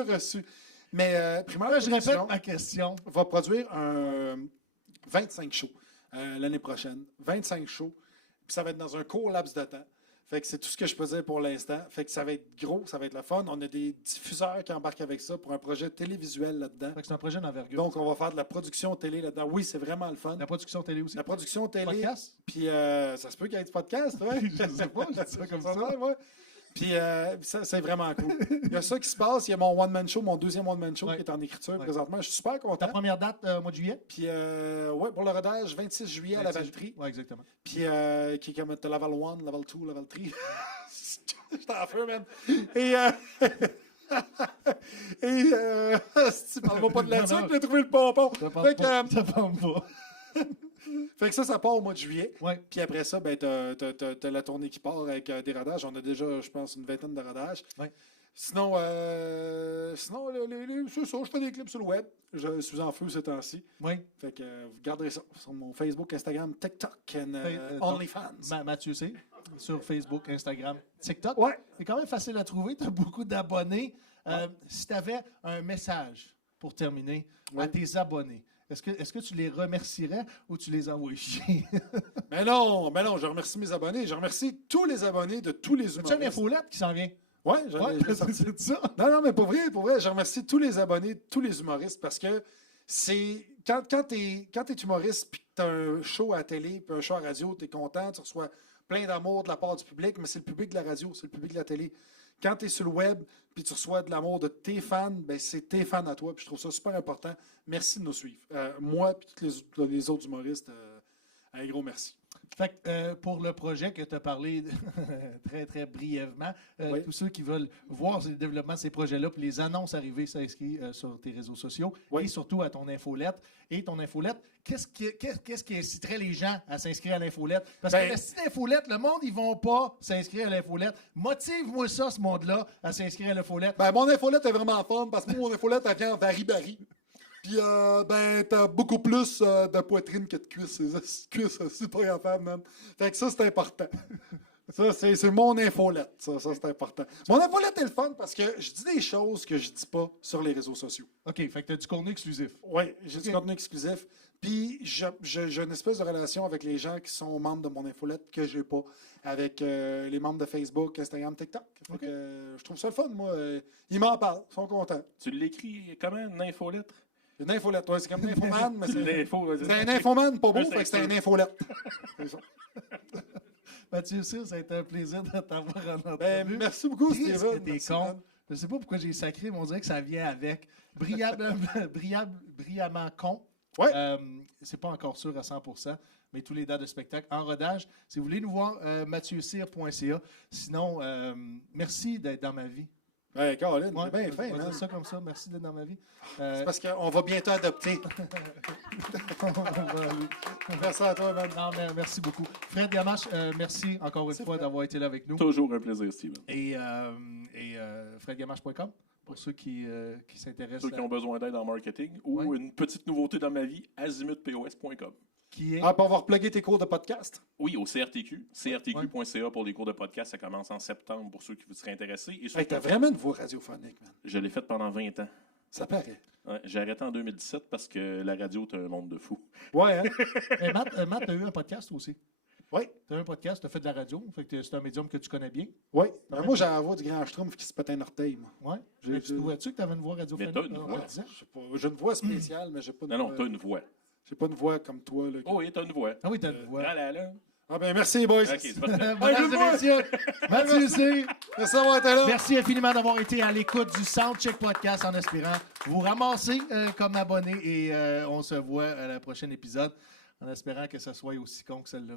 reçu. Mais primeur Là, je répète Production ma question. va produire un 25 shows l'année prochaine. 25 shows. Puis ça va être dans un court laps de temps. Fait que c'est tout ce que je peux dire pour l'instant. Fait que ça va être gros, ça va être le fun. On a des diffuseurs qui embarquent avec ça pour un projet télévisuel là-dedans. Fait que c'est un projet d'envergure. Donc, on va faire de la production télé là-dedans. Oui, c'est vraiment le fun. La production télé aussi. La production télé. Podcast? Puis ça se peut qu'il y ait du podcast, ouais. Je sais pas, je dis ça comme ça. Ouais. Puis ça, c'est vraiment cool. Il y a ça qui se passe. Il y a mon one-man show, mon deuxième one-man show Ouais. qui est en écriture Ouais. présentement. Je suis super Ta content. première date au mois de juillet? Puis, ouais, pour le rodage, 26 juillet à la Valtrie. Oui, exactement. Puis, qui est comme t'as level 1, level 2, level 3. J'étais en feu, man. Et, si, parle-moi pas de là-dessus, Non, non. j'ai trouvé le pompon. Ça Fait que, Ça parle pas. fait que ça part au mois de juillet. Ouais. Puis après ça, ben, t'as la tournée qui part avec des rodages. On a déjà, je pense, une vingtaine de rodages. Ouais. Sinon, c'est ça, je fais des clips sur le web. Je suis en feu ces temps-ci. Oui. Fait que vous garderez ça sur mon Facebook, Instagram, TikTok et donc, OnlyFans. Mathieu C. Sur Facebook, Instagram, TikTok. Ouais. C'est quand même facile à trouver. Tu as beaucoup d'abonnés. Si tu avais un message pour terminer à tes abonnés, est-ce que tu les remercierais ou tu les envoies chier? Mais non, je remercie mes abonnés. Je remercie tous les abonnés de tous les Tu as une humoristes. infolette qui s'en vient? Ouais, Ouais, l'ai sorti. c'est ça. Non, mais pour vrai, je remercie tous les abonnés, tous les humoristes, parce que c'est quand t'es humoriste puis que t'as un show à la télé puis un show à la radio, t'es content, tu reçois plein d'amour de la part du public, mais c'est le public de la radio, c'est le public de la télé. Quand tu es sur le web puis tu reçois de l'amour de tes fans, ben c'est tes fans à toi, puis je trouve ça super important. Merci de nous suivre. Moi puis tous les autres humoristes, un gros merci. Fait que, pour le projet que tu as parlé très, très brièvement, Oui. tous ceux qui veulent voir le développement de ces projets-là, puis les annonces arriver, s'inscrire sur tes réseaux sociaux Oui. et surtout à ton infolette. Et ton infolette, qu'est-ce qui inciterait les gens à s'inscrire à l'infolette? Parce Ben- que la petite infolette, le monde, ils vont pas s'inscrire à l'infolette. Motive-moi ça, ce monde-là, à s'inscrire à l'infolette. Ben, mon infolette est vraiment fun parce que mon infolette, elle vient en Barry. Puis, ben, t'as beaucoup plus de poitrine que de cuisses. Ces cuisses, c'est pas capable, man. Fait que ça, c'est important. Ça, c'est mon infolette. Ça, c'est important. Mon infolette est le fun parce que je dis des choses que je dis pas sur les réseaux sociaux. OK, fait que tu as du contenu exclusif. Oui, j'ai du contenu exclusif. Puis, j'ai une espèce de relation avec les gens qui sont membres de mon infolette que j'ai pas avec les membres de Facebook, Instagram, TikTok. Fait que, je trouve ça le fun, moi. Ils m'en parlent, ils sont contents. Tu l'écris comment, une infolettre? Une infolette, ouais, c'est comme une infoman, mais L'info, c'est un infoman pas beau, Un fait que c'est sexteur. une infolette. C'est ça. Mathieu Cyr, ça a été un plaisir de t'avoir en Ben, entrevue. merci beaucoup, Qu'est-ce Steven. que t'es Merci, con. man. Je sais pas pourquoi j'ai sacré, mais on dirait que ça vient avec. Brillamment con. Ouais. C'est pas encore sûr à 100%, mais tous les dates de spectacle en rodage. Si vous voulez nous voir, mathieucyr.ca. Sinon, merci d'être dans ma vie. Ouais, Caroline, Ouais, c'est bien fin, on va man. dire ça comme ça. Merci d'être dans ma vie. C'est parce qu'on va bientôt adopter. Merci à toi, man. Non, mais merci beaucoup. Fred Gamache, merci encore une fois d'avoir été là avec nous. Toujours un plaisir, Steven. Et fredgamache.com pour ceux qui s'intéressent. Ceux qui ont besoin d'aide en marketing ou Ouais. une petite nouveauté dans ma vie, azimutpos.com. Qui est... Ah, puis on va repluguer tes cours de podcast. Oui, au CRTQ. CRTQ.ca pour les cours de podcast. Ça commence en septembre pour ceux qui vous seraient intéressés. Et Hey, surtout, t'as vraiment une voix radiophonique, man. je l'ai fait pendant 20 ans. Ça paraît. Ouais, j'ai arrêté en 2017 parce que la radio, c'est un monde de fous. Ouais, hein? Mais Matt, t'as eu un podcast aussi. Oui. T'as eu un podcast, t'as fait de la radio. Fait que c'est un médium que tu connais bien. Oui. Ben, moi, j'ai la voix du grand Schtroumpf qui se pète un orteil, moi. Ouais. Mais tu trouvais-tu que t'avais une voix radiophonique? Mais t'as une on voix. le disait? Je sais pas, j'ai une voix spéciale, mais j'ai pas une Non, non, voix. t'as une voix. J'ai pas une voix comme toi, là. Oh oui, t'as une voix. Ah oui, t'as une voix. Ah là là. Ah ben merci, boys. Ok, c'est pas grave. Mesdames et messieurs, Mathieu C. Merci d'avoir été là. Merci infiniment d'avoir été à l'écoute du Soundcheck Podcast en espérant vous ramasser comme abonné et on se voit à la prochaine épisode en espérant que ça soit aussi con que celle-là.